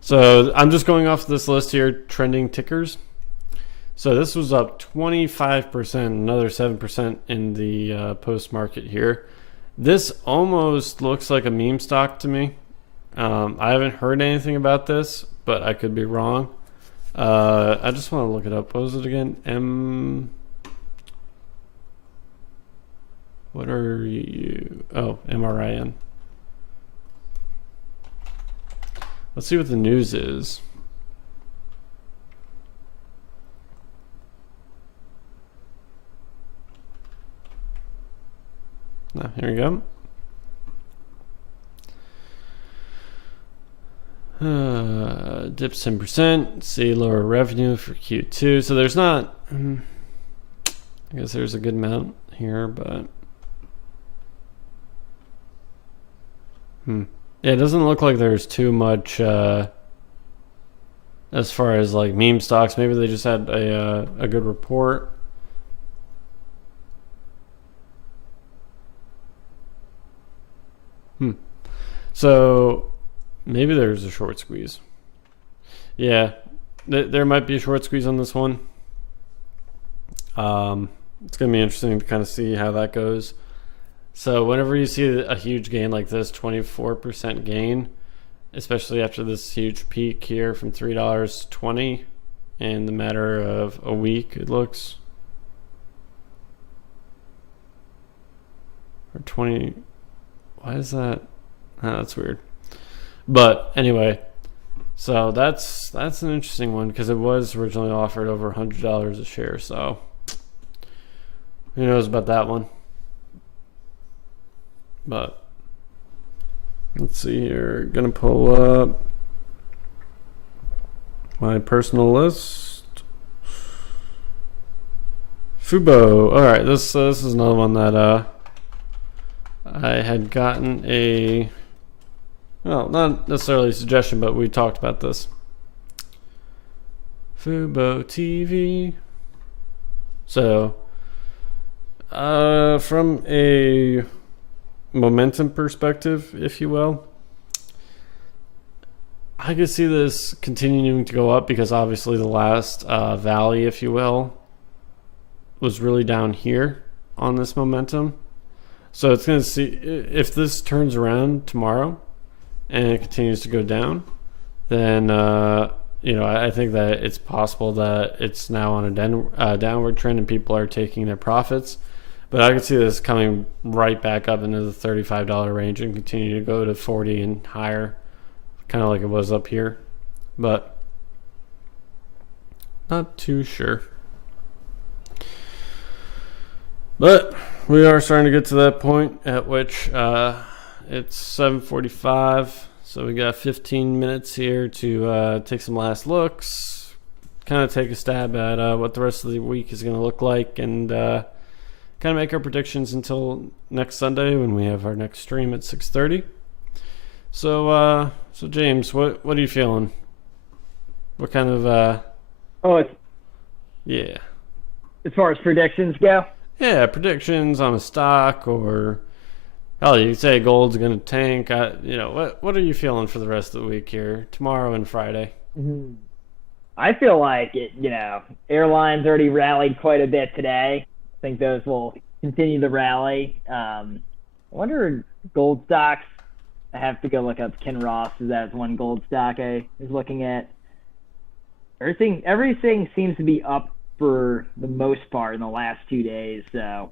So I'm just going off this list here, trending tickers. So this was up 25%, another 7% in the post market here. This almost looks like a meme stock to me. I haven't heard anything about this, but I could be wrong. I just want to look it up. What was it again? What are you? Oh, MRIN. Let's see what the news is. No, here we go. Dips 10%. See lower revenue for Q2. So there's not. I guess there's a good amount here, but. Yeah, it doesn't look like there's too much as far as like meme stocks. Maybe they just had a good report. So maybe there's a short squeeze. Yeah, there might be a short squeeze on this one. It's going to be interesting to kind of see how that goes. So whenever you see a huge gain like this, 24% gain, especially after this huge peak here from $3 to $20 in the matter of a week, it looks. Or 20. Why is that? Oh, that's weird. But anyway, so that's an interesting one because it was originally offered over $100 a share. So who knows about that one? But let's see here. Gonna pull up my personal list. Fubo. All right, this is another one that I had gotten a. Well, not necessarily a suggestion, but we talked about this. Fubo TV. So, from a momentum perspective, if you will, I could see this continuing to go up because obviously the last valley, if you will, was really down here on this momentum. So it's going to see if this turns around tomorrow and it continues to go down, then I think that it's possible that it's now on a downward trend and people are taking their profits. But I could see this coming right back up into the $35 range and continue to go to 40 and higher, kind of like it was up here. But not too sure. But we are starting to get to that point at which it's 7:45, so we got 15 minutes here to take some last looks, kind of take a stab at what the rest of the week is going to look like, and kind of make our predictions until next Sunday when we have our next stream at 6:30. So James, what are you feeling? What kind of yeah. As far as predictions go? Yeah, predictions on a stock, or hell, you say gold's going to tank. What are you feeling for the rest of the week here, tomorrow and Friday? I feel like airlines already rallied quite a bit today. I think those will continue to rally. I wonder gold stocks. I have to go look up Kinross. That's one gold stock I was looking at. Everything seems to be up for the most part in the last 2 days. So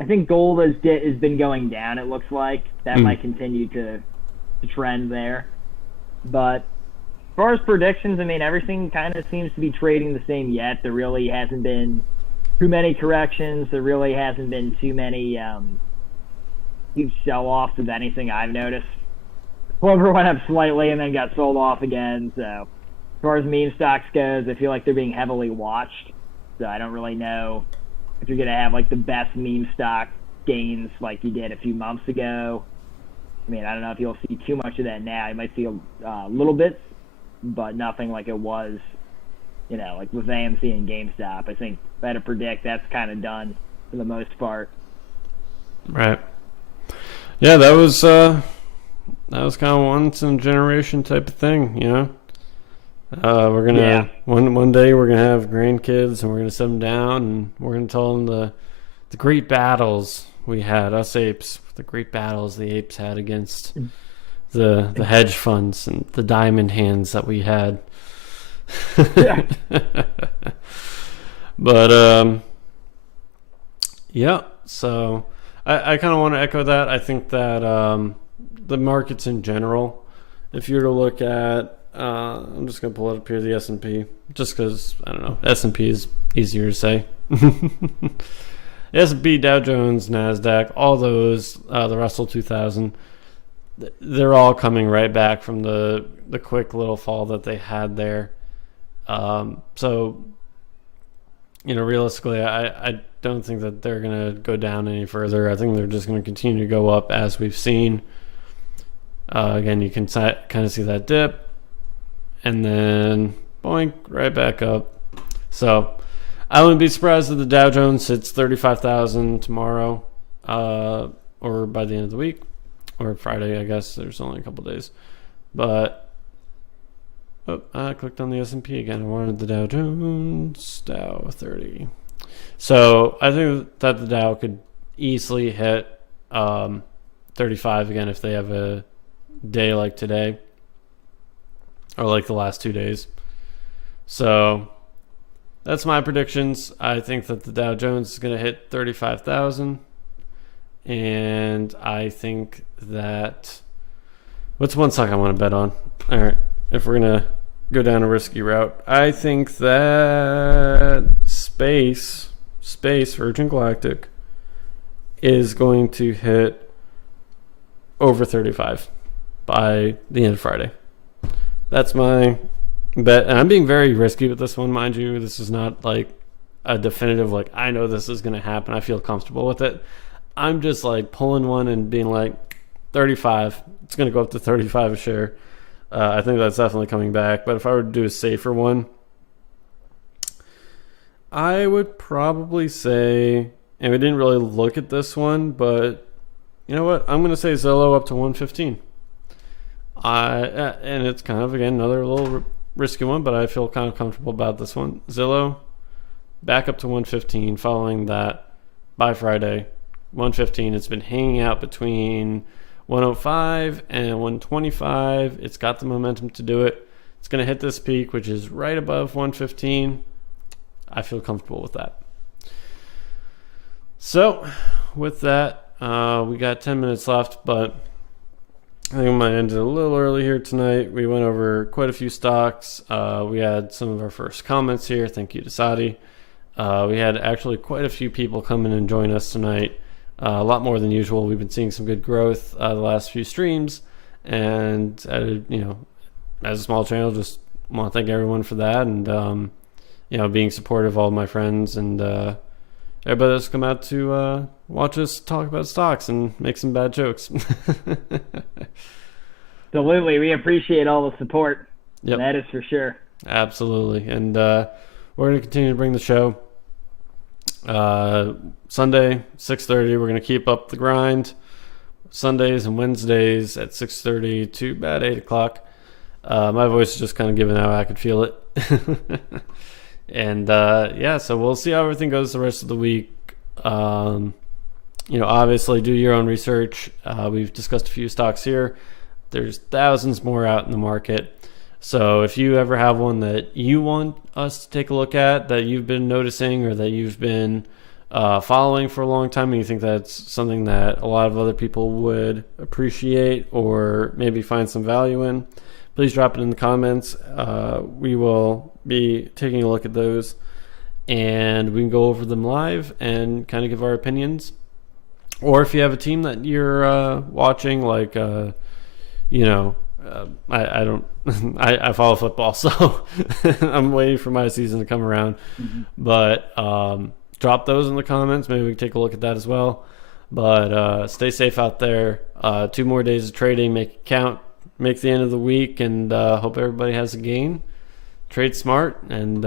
I think gold has been going down. It looks like that might continue to trend there. But as far as predictions, I mean, everything kind of seems to be trading the same yet. There really hasn't been too many corrections. There really hasn't been too many huge sell-offs of anything I've noticed. Clover went up slightly and then got sold off again. So as far as meme stocks goes, I feel like they're being heavily watched. So I don't really know if you're going to have like the best meme stock gains like you did a few months ago. I mean, I don't know if you'll see too much of that now. You might see a little bit, but nothing like it was, like with AMC and GameStop. I think if I had to predict, that's kind of done for the most part. Right. Yeah, that was that was kind of once in a generation type of thing, you know. We're gonna one day we're gonna have grandkids and we're gonna sit them down and we're gonna tell them the great battles we had, us apes, the great battles the apes had against the hedge funds and the diamond hands that we had. Yeah. But yeah, so I kind of want to echo that. I think that the markets in general, if you were to look at, I'm just going to pull it up here, the S&P, just because, I don't know, S&P is easier to say. The S&P, Dow Jones, NASDAQ, all those, the Russell 2000, they're all coming right back from the quick little fall that they had there. So, you know, realistically, I don't think that they're going to go down any further. I think they're just going to continue to go up as we've seen. Again, you can kind of see that dip and then boink, right back up. So I wouldn't be surprised if the Dow Jones hits 35,000 tomorrow, or by the end of the week, or Friday, I guess. There's only a couple days. But I clicked on the S&P again. I wanted the Dow Jones, Dow 30. So I think that the Dow could easily hit 35 again if they have a day like today, or like the last 2 days. So that's my predictions. I think that the Dow Jones is going to hit 35,000. And I think that... What's one stock I want to bet on? All right. If we're going to go down a risky route, I think that Space, Virgin Galactic, is going to hit over 35 by the end of Friday. That's my bet. And I'm being very risky with this one, mind you. This is not like a definitive, like, I know this is going to happen. I feel comfortable with it. I'm just like pulling one and being like, 35. It's going to go up to 35 a share. I think that's definitely coming back. But if I were to do a safer one, I would probably say, and we didn't really look at this one, but you know what? I'm going to say Zillow up to 115. And it's kind of, again, another little risky one, but I feel kind of comfortable about this one. Zillow back up to 115 following that by Friday. 115. It's been hanging out between 105 and 125. It's got the momentum to do it. It's going to hit this peak, which is right above 115. I feel comfortable with that. So with that, we got 10 minutes left, but I think we might end it a little early here tonight. We went over quite a few stocks. We had some of our first comments here. Thank you to Sadi. We had actually quite a few people come in and join us tonight. A lot more than usual. We've been seeing some good growth the last few streams, and as a small channel, just want to thank everyone for that, and being supportive of all my friends and everybody that's come out to watch us talk about stocks and make some bad jokes. Absolutely, we appreciate all the support. Yep. That is for sure. Absolutely, and we're going to continue to bring the show. Sunday 6:30, we're going to keep up the grind. Sundays and Wednesdays at 6:30 to about 8 o'clock. My voice is just kind of giving out. I could feel it. And so we'll see how everything goes the rest of the week. Obviously do your own research. We've discussed a few stocks here. There's thousands more out in the market. So if you ever have one that you want us to take a look at, that you've been noticing or that you've been following for a long time, and you think that's something that a lot of other people would appreciate or maybe find some value in, please drop it in the comments. We will be taking a look at those, and we can go over them live and kind of give our opinions. Or if you have a team that you're watching, like I don't I follow football, so I'm waiting for my season to come around. Mm-hmm. But drop those in the comments. Maybe we can take a look at that as well. But stay safe out there. 2 more days of trading. Make it count. Make the end of the week, and hope everybody has a gain. Trade smart, and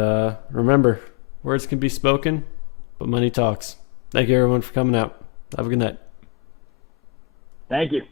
remember, words can be spoken, but money talks. Thank you, everyone, for coming out. Have a good night. Thank you.